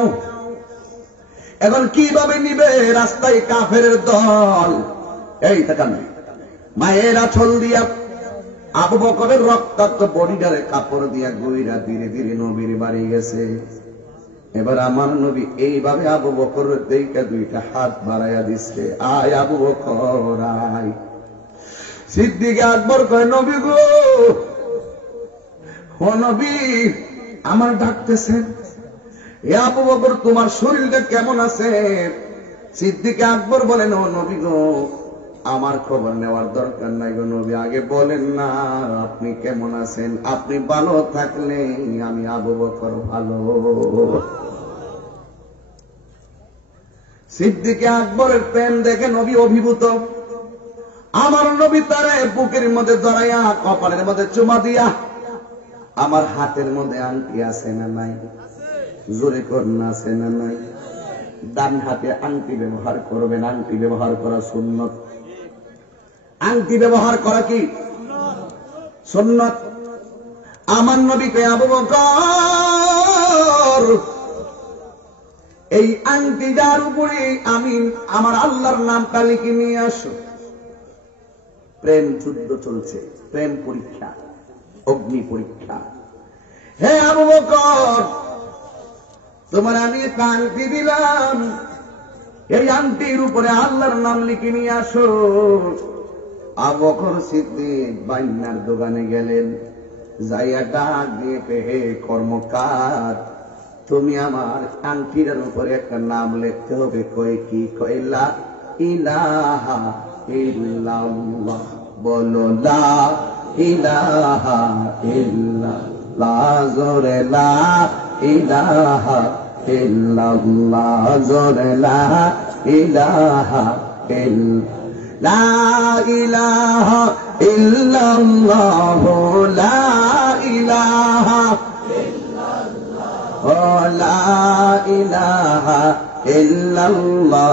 এখন কিভাবে নিবে? রাস্তায় কাফেরের দল। এই তাকান, মায়ের আঁচল দিয়া আবু বকরের রক্তাক্ত বডিটারে কাপড় দিয়া গইরা ধীরে ধীরে নবীর বাড়ি গেছে। এবার আমার নবী এইভাবে আবু বকর দেখে দুইটা হাত বাড়াইয়া দিচ্ছে, আয় আবু বকর আয়। সিদ্দিক আকবর কয়, নবী গো, ও নবী আমার ডাকতেছেন। এ আবু বকর তোমার শরীরটা কেমন আছে? সিদ্দিক আকবর বলেন, ও নবী গো, আমার খবর নেওয়ার দরকার নাই গো নবী, আগে বলেন না আপনি কেমন আছেন। আপনি ভালো থাকলে আমি আবু বকর ভালো। সিদ্দিক আকবরের প্রেম দেখে নবী অভিভূত। আমার নবী তারে বুকের মধ্যে জড়াইয়া কপালের মধ্যে চুমা দিয়া, আমার হাতের মধ্যে আংটি আছে না নাই? জোরে করুন, আছে না নাই? ডান হাতে আংটি ব্যবহার করবেন, আংটি ব্যবহার করা সুন্নত। আংটি ব্যবহার করা কি সুন্নত? আমার নবীকে আবু বকর এই আংটিটার উপরে আমি আমার আল্লাহর নামটা লিখে নিয়ে আসো। প্রেম যুদ্ধ চলছে, প্রেম পরীক্ষা, অগ্নি পরীক্ষা। হে আবু বকর, তোমার আমি একটা আংটি দিলাম, এই আংটির উপরে আল্লাহর নাম লিখে নিয়ে আসো। আবু বকর সিদ্দিক বাইনার দোকানে গেলেন, যাইয়া ডাক দিয়ে হে কর্মকার, তুমি আমার আংটিটার উপরে একটা নাম লিখতে হবে। কই কি? কই লা ইলাহা ইল্লাল্লাহ। বলো লা ইলাহা ইল্লাল্লাহ, জোরে লা ইলাহা ইল্লাল্লাহ, জোরে লা ইলাহা ইল্লাল্লাহ। লা ইলাহা ইল্লাল্লাহ, লা ইলাহা ইল্লাল্লাহ, লা ইলাহা ইল্লাল্লাহ।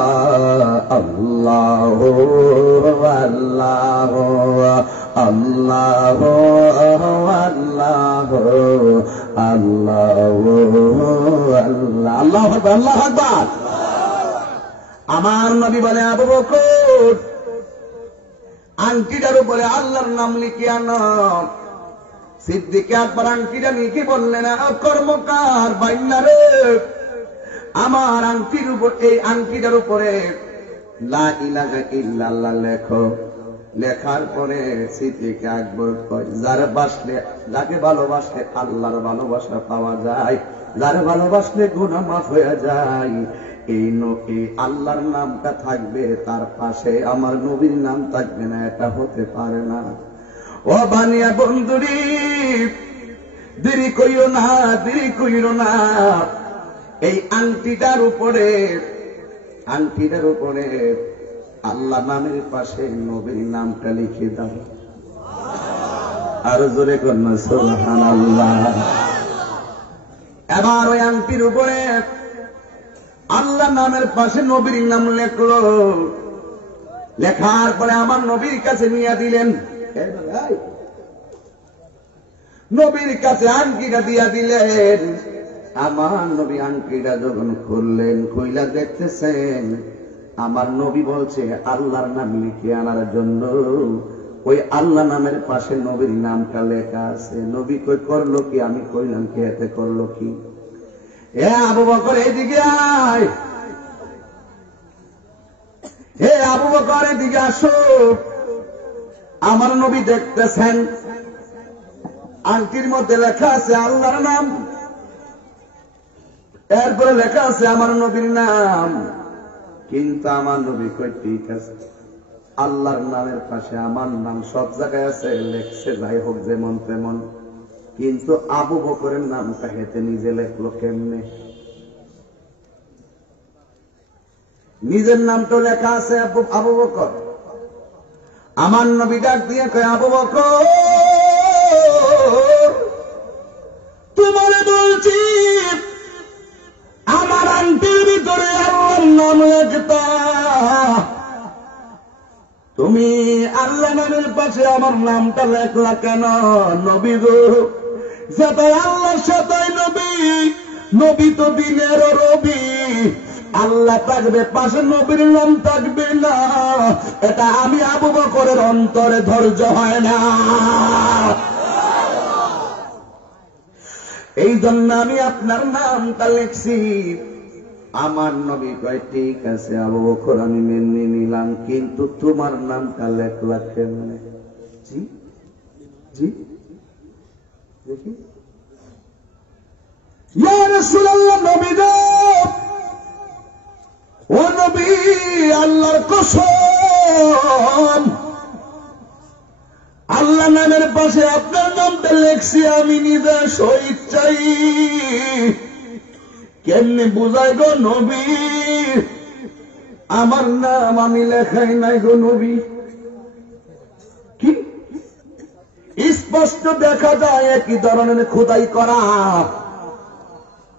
আল্লাহু আল্লাহু আল্লাহু আল্লাহু আল্লাহু আল্লাহ। আল্লাহু আকবার, আল্লাহু আকবার। আমার নবী বলে, আবু বকর আংটিটার উপরে আল্লাহর নাম লিখে আনো। সিদ্দিক আকবর আংটিটা লিখে বললেন, কর্মকার বাইনারে, আমার আংটির উপর, এই আংটিটার উপরে লা ইলাহা ইল্লাল্লাহ লেখো। লেখার পরে সিদ্দিক আকবর কয়, যার বাসলে, যাকে ভালোবাসলে আল্লাহর ভালোবাসা পাওয়া যায়, যার ভালোবাসলে গুনাহ মাফ হয়ে যায়। এই আল্লাহর নামটা থাকবে, তার পাশে আমার নবীর নাম থাকবে না, এটা হতে পারে না। ও বানিয়া বন্ধুরি, দেরি কইও না, দেরি কইও না। এই আংটিটার উপরে, আংটিটার উপরে আল্লাহ নামের পাশে নবীর নামটা লিখে দাও। আর জোরে করুন সুবহানাল্লাহ। এবার ওই আংটির উপরে আল্লাহ নামের পাশে নবীর নাম লেখলো। লেখার পরে আমার নবীর কাছে নিয়ে দিলেন। নবীর কাছে আংটিটা দিয়া দিলেন। আমার নবী আংটিটা যখন খুললেন, খুইলা দেখতেছেন আমার নবী বলছে আল্লাহর নাম লিখে আনার জন্য। ওই আল্লাহ নামের পাশে নবীর নামটা লেখা আছে। নবী কই করলো কি? আমি কইলাম কি এতে করলো কি? এ আবু বকর এইদিকে আয়, হে আবু বকর এদিকে আসো। আমার নবী দেখতেছেন আংটির মধ্যে লেখা আছে আল্লাহর নাম, এরপরে লেখা আছে আমার নবীর নাম। কিন্তু আমার নবী কই ঠিক আছে, আল্লাহর নামের পাশে আমার নাম সব জায়গায় আছে, লেখছে যাই হোক যেমন তেমন, কিন্তু আবু বকরের নামটা হেতে নিজে লেখলো কেমনে? নিজের নামটা লেখা আছে আবু বকর। আমার নবী ডাক দিয়ে কয়, আবু বকর তোমারে বলছি আমার আংটির ভিতরে আল্লাহর নাম লেখতা, তুমি আল্লাহ নামের পাশে আমার নামটা লেখলা কেন? নবী গো, যাতে আল্লাহর সাথে নবী, নবী তো দিনের রবি, আল্লাহ থাকবে পাশে নবীর নাম থাকবে না, এটা আমি আবু বকরের অন্তরে ধৈর্য হয় না। এই জন্য আমি আপনার নামটা লিখছি। আমার নবী কয়, ঠিক আছে আবু বকর, আমি মেনে নিলাম, কিন্তু তোমার নামটা লেখলা কেমনে? জি জি দেখি, ইয়া রাসূলুল্লাহ, নবী গো, ও নবী, আল্লাহর কসম, আল্লাহ নামের পাশে আপনার নামটা লেখছি আমি নিজে স্বইচ্ছাই। কেমনি বুঝাই গো নবী, আমার নাম আমি লেখাই নাই গো নবী। কি স্পষ্ট দেখা যায় একই ধরনের খোদাই করা,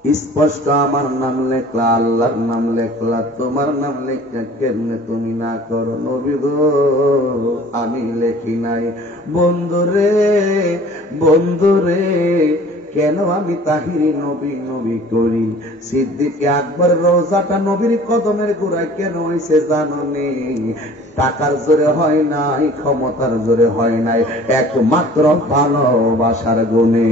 স্পষ্ট আমার নাম লেখলা, আল্লাহর নাম লেখলা, তোমার নাম লেখা কেমনে তুমি না করো? নবী গো, আমি লেখি নাই। বন্ধুরে, বন্ধুরে, কেন আমি তাহিরি নবী নবী করি? সিদ্দিক আকবর রোজাটা নবীর কদমের গোড়ায় কেন হয়েছে জানো নি? টাকার জোরে হয় নাই, ক্ষমতার জোরে হয় নাই, একমাত্র ভালোবাসার গুণে।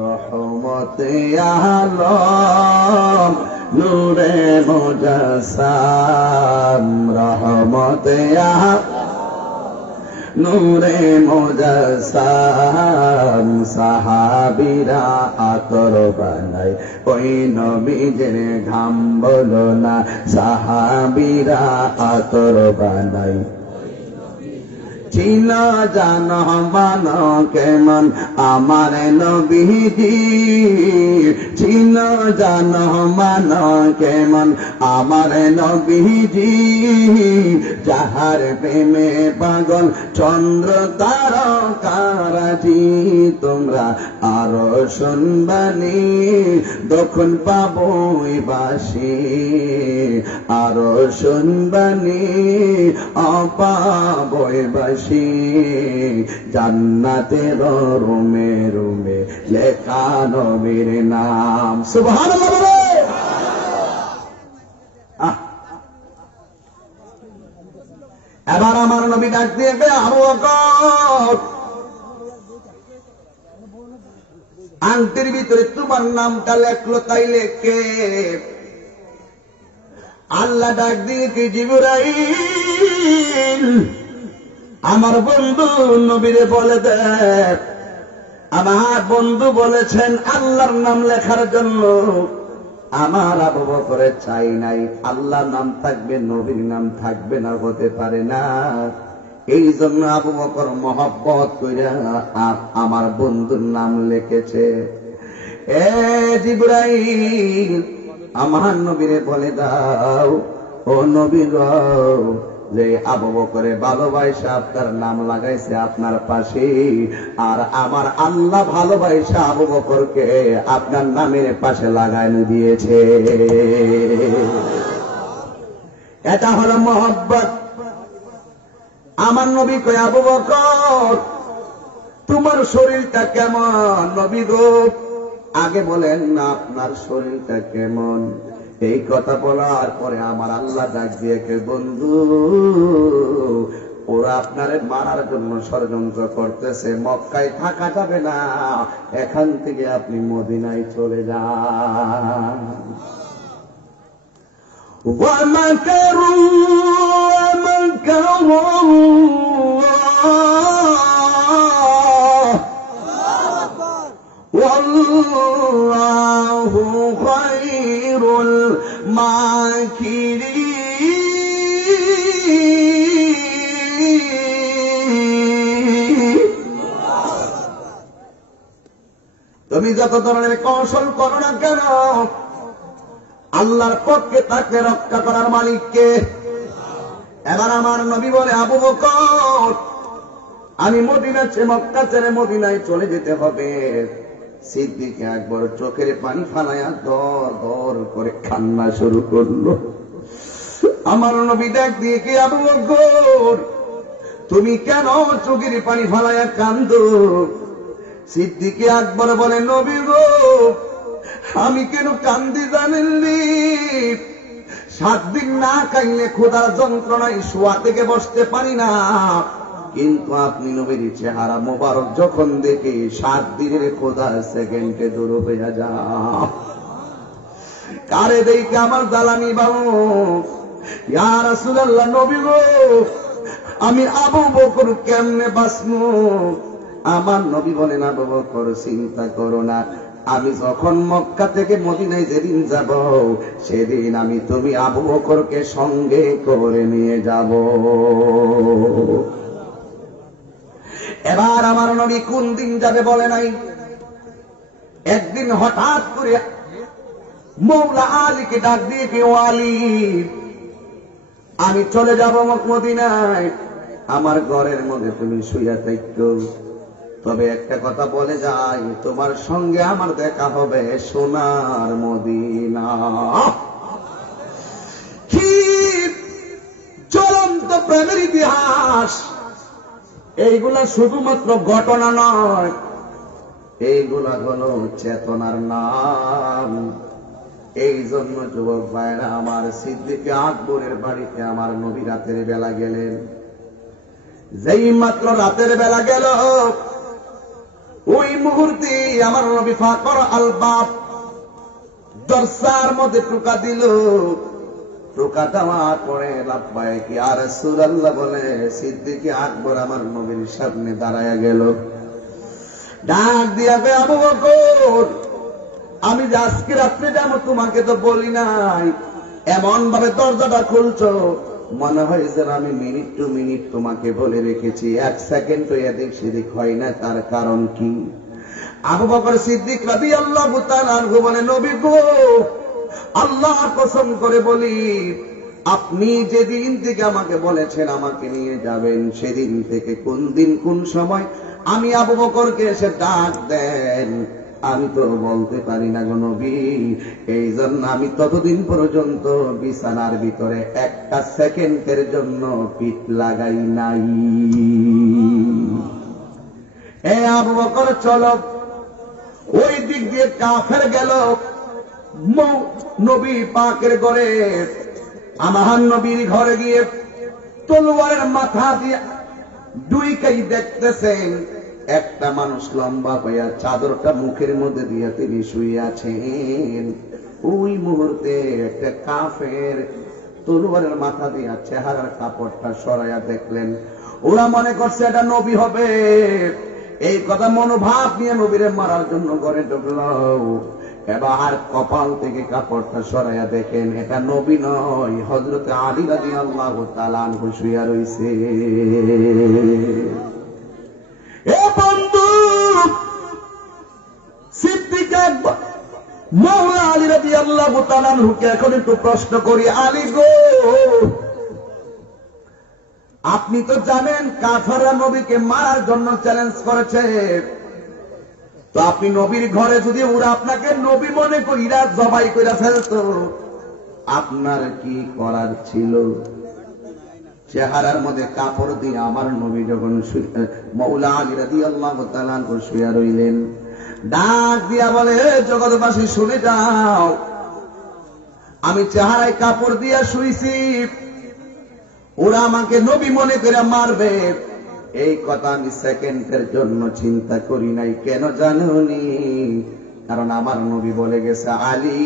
রহমতে আলম নূরে মুজাসসাম, রহমতে আলম নূরে মুজাসসাম, সাহাবীরা আতর বানায় ওই নবীজের ঘাম বলো না, সাহাবীরা আতর বানায়। চিনা জানো মানো কেমন আমার নবীজি, চিনা জানো মানো কেমন আমার নবীজি, যাহার প্রেমে পাগল চন্দ্র তারকারাজি। তোমরা আরো শুনবানি তখন পাবো বাসি, আরো শুনবানি অপাবো বাসি, জান্নাতের রুমে রুমে লেখা নবীর নাম। সুবহানাল্লাহ বলে। এবার আমার নবী ডাক দিয়ে আবু বকর, আংটির ভিতরে তোমার নামটা লেখলো তাইলে কে? আল্লাহ ডাক দিয়ে কি, জিবরাইল আমার বন্ধু নবীরে বলে দেখ, আমার বন্ধু বলেছেন আল্লাহর নাম লেখার জন্য। আমার আবু বকরের চাই নাই, আল্লাহর নাম থাকবে নবীর নাম থাকবে না, হতে পারে না। এই জন্য আবু বকর মহব্বত কইরা আমার বন্ধুর নাম লিখেছে। এ জিবরাইল, আমার নবীরে বলে দাও, ও নবী গো, যে আবু বকরে ভালোবাসা আপনার নাম লাগাইছে আপনার পাশে, আর আমার আল্লাহ ভালোবাসা আবু বকরকে আপনার নামের পাশে লাগানো দিয়েছে। এটা হলো মহব্বত। আমার নবী কয়, আবু বকর তোমার শরীরটা কেমন? নবী গো, আগে বলেন না আপনার শরীরটা কেমন। এই কথা বলার পরে আমার আল্লাহ ডাক দিয়ে, বন্ধু ওরা আপনারে মারার জন্য ষড়যন্ত্র করতেছে, মক্কায় থাকা যাবে না, এখান থেকে আপনি মদিনায় চলে যান। ওয়ামাকারু ওয়াল্লাহু খায়রুল মাকিরিন। তুমি যত ধরনের কৌশল করো না কেন, আল্লাহর পক্ষে তাকে রক্ষা করার মালিককে। এবার আমার নবী বলে, আবু বকর, আমি মদিনা ছেড়ে মক্কা ছেড়ে মদিনায় চলে যেতে হবে। সিদ্দিক আকবর চোখের পানি ফালাইয়া দর দর করে কান্না শুরু করলো। আমার নবী ডাক দিয়ে, কি আবু বকর, তুমি কেন চোখের পানি ফালাইয়া কান্দো? সিদ্দিক আকবর বলে, নবী গো, আমি কেন কান্দি জানেননি? 7 দিন না খাইলে ক্ষুধার যন্ত্রণায় শোয়া থেকে বসতে পারি না, কিন্তু আপনি নবীর চেহারা মোবারক যখন দেখি 7 দিনের ক্ষুধা সেকেন্ডে দূর হয়ে যা। কারে দেখে আমার জ্বালানি বাবু, ইয়া রাসূলুল্লাহ, নবী গো, আমি আবু বকর কেমনে বাঁচবো? আমার নবী বলেন, আবু বকর চিন্তা করো না, আমি যখন মক্কা থেকে মদিনায় যেদিন যাব, সেদিন আমি তুমি আবু বকরকে সঙ্গে করে নিয়ে যাব। এবার আমার নবী কোন দিন যাবে বলে নাই। একদিন হঠাৎ করে মৌলা আলীকে ডাক দিয়ে, কি ও আলী, আমি চলে যাব মদিনায়, আমার ঘরের মধ্যে তুমি শুইয়া থাকো, তবে একটা কথা বলে যাই, তোমার সঙ্গে আমার দেখা হবে সোনার মদিনা। কি জ্বলন্ত প্রেমের ইতিহাস! এইগুলা শুধুমাত্র ঘটনা নয়, এইগুলা হলো চেতনার নাম। এই জন্য যুবক ভাইরা আমার, সিদ্দিক আকবরের বাড়িতে আমার নবী রাতের বেলা গেলেন। যেই মাত্র রাতের বেলা গেল, ওই মুহূর্তে আমার নবী ফাকর আল বাব দরজার মধ্যে টোকা দিল। টোকা দেওয়ার পরে লাব্বাইক ইয়া রাসূলুল্লাহ বলে সিদ্দিক আকবর আমার নবীর সামনে দাঁড়ায়া গেল। ডাক দিয়া বে, আবু বকর, আমি যে আজকে রাত্রে যাবো তোমাকে তো বলি নাই, এমন ভাবে দরজাটা খুলছো, মনে হয় যে আমি মিনিট টু মিনিট তোমাকে বলে রেখেছি, 1 সেকেন্ড এদিক সেদিক হয় না, তার কারণ কি? আবু বকর সিদ্দিক রাদিয়াল্লাহু তাআলা আনহু বলে, নবী গো, আল্লাহ কসম করে বলি, আপনি যেদিন থেকে আমাকে বলেছেন আমাকে নিয়ে যাবেন, সেদিন থেকে কোন দিন কোন সময় আমি আবু বকরকে এসে ডাক দেন, আমি তো বলতে পারি না গো নবী। এই জন্য আমি ততদিন পর্যন্ত বিছানার ভিতরে 1 সেকেন্ডের জন্য পিঠ লাগাই নাই। এ আবু বকর, চলো। ওই দিক দিয়ে কাফের গেল নবী পাকের ঘরে। আমার নবীর ঘরে গিয়ে তলোয়ারের মাথা দিয়ে দুইকেই দেখতেছেন, একটা মানুষ লম্বা হইয়া চাদরটা মুখের মধ্যে দিয়ে তিনি শুয়ে আছেন। ওই মুহূর্তে একটা কাফের তলোয়ারের মাথা দিয়া চেহারার কাপড়টা সরাইয়া দেখলেন। ওরা মনে করছে এটা নবী হবে। এই কথা মনোভাব নিয়ে নবীরে মারার জন্য ঘরে ঢুকল। এবার কপাল থেকে কাপড়টা সরাইয়া দেখেন এটা নবী নয়, হযরত আলী রাদিয়াল্লাহু তাআলা আনহু শুয়ে রইছে। এ বন্ধু, সিদ্দিক আকবর মাওলা আলী রাদিয়াল্লাহু তাআলা আনহুকে এখন একটু প্রশ্ন করি, আলী গো, আপনি তো জানেন কাফেররা নবীকে মারার জন্য চ্যালেঞ্জ করেছে, তো আপনি নবীর ঘরে যদি ওরা আপনাকে নবী মনে কইরা জবাই কইরা ফেলতো, আপনার কি করার ছিল? চেহারার মধ্যে কাপড় দিয়ে আমার নবী যখন মাওলা আলী রাদিয়াল্লাহু তাআলা আনহু শুয়ে রইলেন, ডাক দিয়া বলে, জগৎবাসী শুনে যাও, আমি চেহারায় কাপড় দিয়া শুইছি, ওরা আমাকে নবী মনে করে মারবে, এই কথা আমি সেকেন্ডের জন্য চিন্তা করি নাই। কেন জানোনি? কারণ আমার নবী বলে গেছে, আলী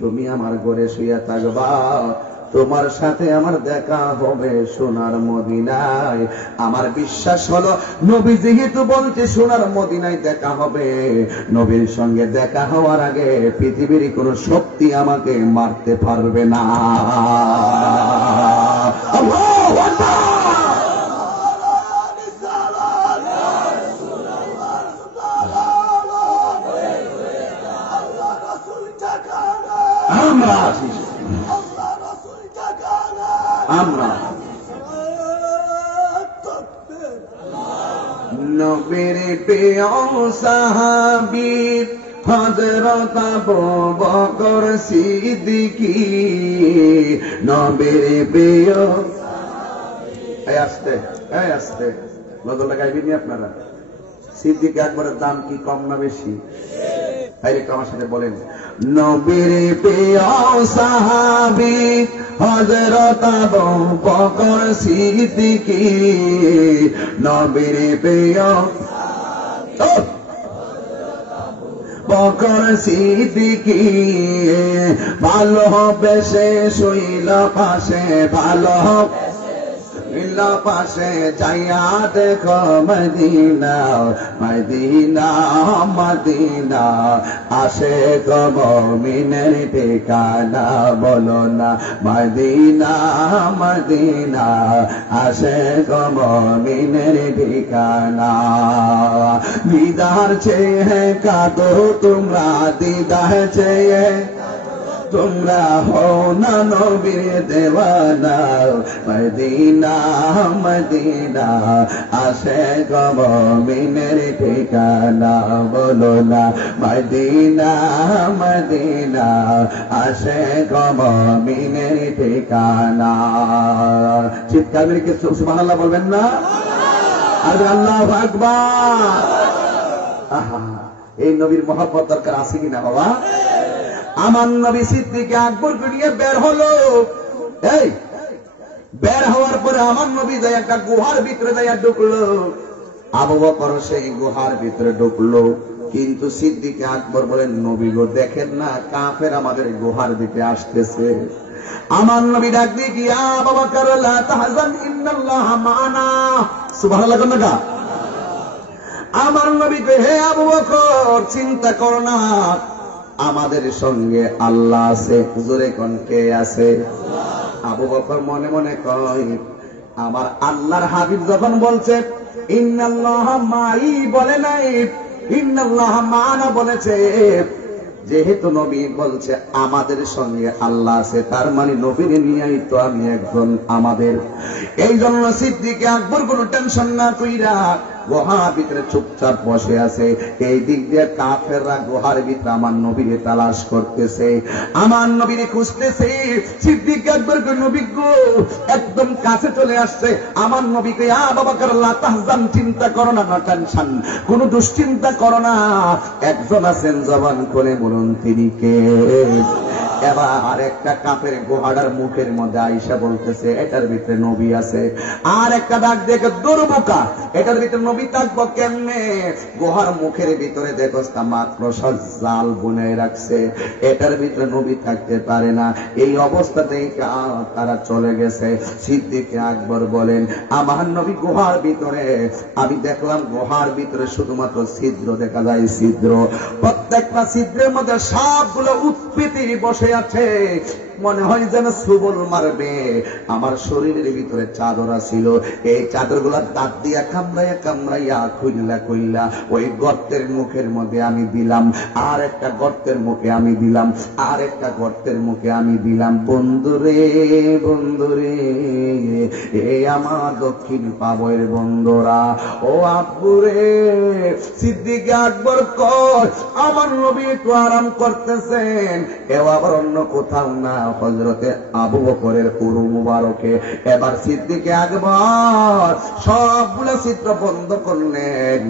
তুমি আমার ঘরে শুয়ে থাকবা, তোমার সাথে আমার দেখা হবে সোনার মদিনায়। আমার বিশ্বাস হলো নবী যেহেতু বলছে সোনার মদিনায় দেখা হবে, নবীর সঙ্গে দেখা হওয়ার আগে পৃথিবীর কোন শক্তি আমাকে মারতে পারবে না। আল্লাহু আকবার। আমরা আসি, আমরা নবীর প্রিয় সাহাবী হযরত আবু বকর সিদ্দিকী, নবীর প্রিয় আসতে আসতে নজর লাগাইবেনি আপনারা। সিদ্দিক আকবরের দাম কি কম না বেশি? একটু আমার সাথে বলেন, নবীর প্রিয় সাহাবী হযরত আবু বকর সিদ্দিকী, নবীর প্রিয় বকর সিদ্দিকী, ভালো হবে সে শৈল পাশে, ভালো হবে পাশে যাইয়া দেখো মদিনা, মদিনা মদিনা আসে গো মুমিনের ঠিকানা, বলো না মদিনা মদিনা আসে গো মুমিনের ঠিকানা। দিদার চেয়ে কাঁদো তোমরা, দিদার চেয়ে তোমরা হও না নবীর দেওয়ানা, মদিনা মদিনা আসে গো মুমিনের ঠিকানা, বলো না মদিনা মদিনা আসে গো মুমিনের ঠিকানা। চিৎকার করে কি সুবহানাল্লাহ বলবেন না? আর আল্লাহু আকবার। আহা, এই নবীর মহব্বত দরকার আছে কিনা বাবা? আমার নবী সিদ্দিক আকবরকে নিয়ে বের হলো। এই বের হওয়ার পরে আমার নবী যাই একটা গুহার ভিতরে যাইয়া ঢুকলো। আবু বকর সেই গুহার ভিতরে ঢুকলো, কিন্তু সিদ্দিক আকবর বলেন, নবী গো দেখেন না কাফের আমাদের গুহার দিকে আসতেছে। আমার নবী ডাক দিয়ে কি, আবু বকর লা তাহজান ইন্নাল্লাহা মা'ানা, সুবহানাল্লাহ কোন না? আমার নবী কে, হে আবু বকর চিন্তা করো না, আমাদের সঙ্গে আল্লাহ আছে। জোরে কোন কে আছে? আবু বকর মনে মনে কয়, আমার আল্লাহর হাবিব যখন বলছে ইন্নাল্লাহা মাই বলে নাই, ইন্নাল্লাহা মা'ানা বলেছে, যেহেতু নবী বলছে আমাদের সঙ্গে আল্লাহ আছে, তার মানে নবীর নিয়েই তো আমি একজন আমাদের। এই জন্য সিদ্দিক আকবর কোনো টেনশন না কইরা গুহার ভিতরে চুপচাপ বসে আছে। এই দিক দিয়ে কাফেররা গুহার ভিতরে আমার নবীরে তালাশ করতেছে, আমার নবীরে খুঁজতেছে। সিদ্দিক আকবর নবী গো একদম কাছে চলে আসছে। আমার নবীকে, আবু বকর লা তাহজান, চিন্তা করো না, না টেনশন, কোনো দুশ্চিন্তা করো না, একজন আছেন, জবান করে বলুন তিনি কে? এবার আরেকটা কাফের গুহাটার মুখের মধ্যে আইসা বলতেছে, এটার ভিতরে নবী আছে। আর একটা ডাক দেখে, দুর্বোকা, এটার ভিতরে নবী থাকবো কেমনে? গুহার মুখের ভিতরে দেখো মাত্র জাল বুনে রাখছে, এটার ভিতরে নবী থাকতে পারে না। এই অবস্থাতেই তারা চলে গেছে। সিদ্দিক আকবর বলেন, আমার নবী গুহার ভিতরে, আমি দেখলাম গুহার ভিতরে শুধুমাত্র ছিদ্র দেখা যায়, ছিদ্র, প্রত্যেকটা ছিদ্রের মধ্যে সবগুলো উৎপীতি বসে আছে, মনে হয় যেন সুবল মারবে। আমার শরীরের ভিতরে চাদর ছিল, এই চাদর গুলা দাঁত দিয়া কামড়াইয়া কামড়াইয়া খুইলা খুইলা ওই গর্তের মুখের মধ্যে আমি দিলাম, আর একটা গর্তের মুখে আমি দিলাম, আর একটা গর্তের মুখে আমি দিলাম। বন্ধুরে বন্ধুরে, এই আমার দক্ষিণ পাবয়ের বন্ধুরা, ও আব্বুরে। সিদ্দিক আকবর কয়, আমার নবী একটু আরাম করতেছেন, এও আবার অন্য কোথাও না, হযরতে আবু বকরের উরু মুবারকে। এবার সিদ্দিক আকবর সবগুলো ছিদ্র বন্ধ করলেন,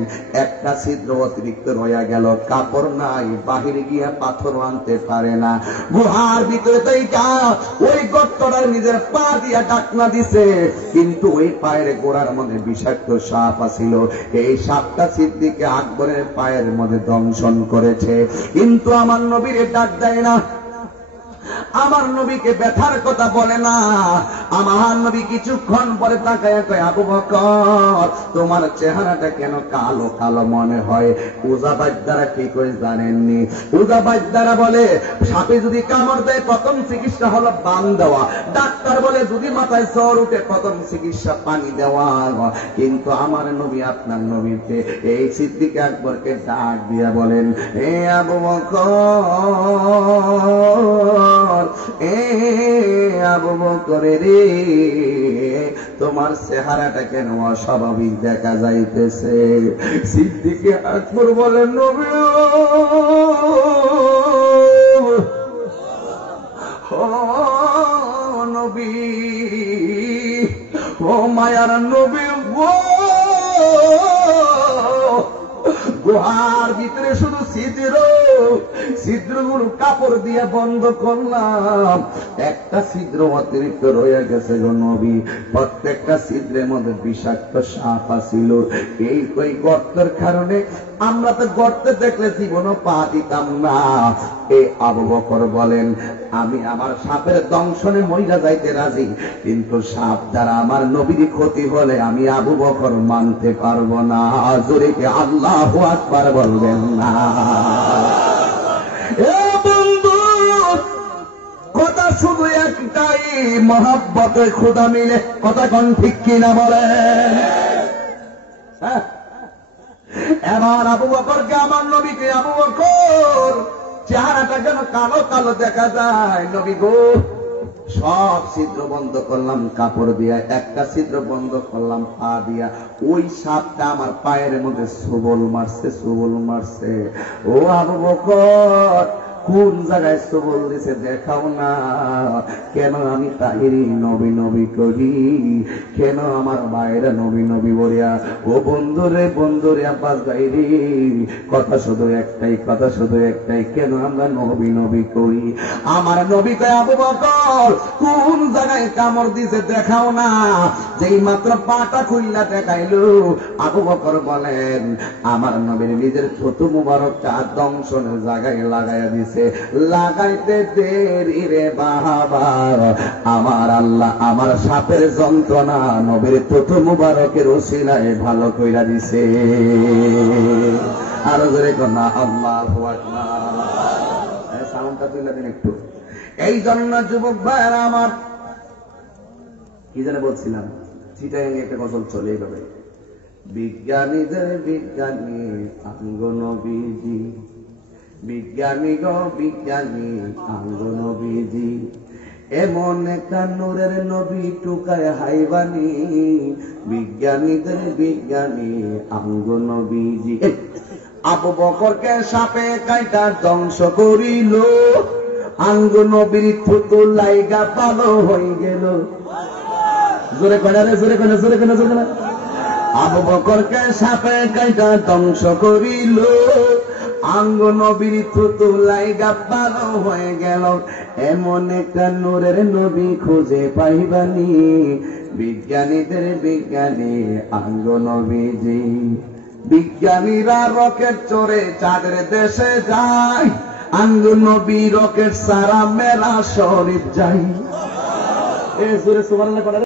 একটা ছিদ্র অতিরিক্ত রয়ে গেল, কাপড় নাই, বাহিরে গিয়া পাথর আনতে পারে না। গুহার ভিতরে তাইকা ওই গর্তটার নিজের পা দিয়া ডাকনা দিছে, কিন্তু ওই পায়ের গোড়ার মধ্যে বিষাক্ত সাপ আছিল। এই সাপটা সিদ্দিক আকবরের পায়ের মধ্যে দংশন করেছে, কিন্তু আমার নবীর ডাক দেয় না, আমার নবীকে ব্যথার কথা বলে না। আমার নবী কিছুক্ষণ পরে তাকায় কয়, আবু বকর তোমার চেহারাটা কেন কালো কালো মনে হয়? উজাবাইদ্দারা কি করে জানেননি? উজাবাইদ্দারা বলে সাপে যদি কামড় দেয় প্রথম চিকিৎসা হলো বান দেওয়া, ডাক্তার বলে যদি মাথায় জ্বর উঠে প্রথম চিকিৎসা পানি দেওয়া। কিন্তু আমার নবী, আপনার নবীকে, এই সিদ্দিক আকবরকে ডাক দিয়া বলেন, হে আবু বকর, এ আবু বকর রে, তোমার চেহারাটা কেন অস্বাভাবিক দেখা যাইতেছে? সিদ্দিকে আকবর বলেন, নবী ও নবী, ও মায়ার নবী গো, গুহার ভিতরে শুধু ছিদ্রগুলো কাপড় দিয়ে বন্ধ করলাম, একটা ছিদ্র অতিরিক্ত রয়ে গেছে গো নবী। প্রত্যেকটা ছিদ্রের মধ্যে বিষাক্ত সাপ আছিল। এই গর্তের কারণে আমরা তো গর্তে দেখলে জীবনও পা দিতাম না। এ আবু বকর বলেন, আমি আমার সাপের দংশনে মইরা যাইতে রাজি, কিন্তু সাপ দ্বারা আমার নবীর ক্ষতি হলে আমি আবু বকর মানতে পারবো না। জোরে কি আল্লাহু আকবার বলবেন না? এ বন্ধু, কথা শুধু একটাই, মহব্বতে খোদা মিলে। কথা কোন ঠিক কিনা বলেন? হ্যাঁ, এবার আবু বকরকে, আমার নবীকে, আবু বকর চেহারাটা যেন কালো কালো দেখা যায়। নবী গো, সব ছিদ্র বন্ধ করলাম কাপড় দিয়া, একটা ছিদ্র বন্ধ করলাম পা দিয়া। ওই সাপটা আমার পায়ের মধ্যে সবল মারছে। ও আবু বকর, কোন জায়গায় সবল দিছে দেখাও না। কেন আমি তাহিরি নবী নবী করি? কেন আমার ভাইরা নবী নবী বলিয়া? ও বন্ধুরে আব্বাস ভাইরি, কথা শুধু একটাই, কেন আমরা নবী নবী করি? আমার নবী কয়, আবু বকর কোন জায়গায় কামড় দিছে দেখাও না। যেই মাত্র পাটা খুললা দেখাইলো, আবু বকর বলেন, আমার নবীর নিজের ছোট মুবারকটা দংশনের জায়গায় লাগাইয়া দিছে। লাগাইতে দেরি রে বাবা, আমার আল্লাহ আমার সাপের যন্ত্রণা নবীর ছোট মুবারকের ওসিলায় ভালো কইরা দিছে। আরো জোরে কন্যা আল্লাহু আকবার। সাউন্ডটা তুলে দিন একটু। এই জন্য যুবক ভাইরা আমার, কি যেন বলছিলাম, চিটাগাং একটা গজল চলে এইভাবে, বিজ্ঞানীদের বিজ্ঞানী আঙ্গ নবীজি, বিজ্ঞানী গো বিজ্ঞানী আঙ্গ নবীজি, এমন একটা নূরের নবী টুকায় হাইবানি, বিজ্ঞানীদের বিজ্ঞানী আঙ্গ নবীজি। আবু বকরকে সাপে কাইটা ধ্বংস করিল, আঙ্গ নবীর থুতু লাইগা ভালো হয়ে গেল। জোরে কয়না রে, জোরে কয়না। আবু বকরকে সাপে কাইটা ধ্বংস করিল, আঙ্গ নবীর থুতু লাইগা ভালো হয়ে গেল। এমন একটা নূরের নবী খুঁজে পাইবানি, বিজ্ঞানীদের বিজ্ঞানী আঙ্গ নবীজি। বিজ্ঞানীরা রকেট চড়ে চাঁদের দেশে যায়, আঙ্গ নবী রকেট সারা মেরা শরীফ যাই। এ সুরে সুবহানাল্লাহ।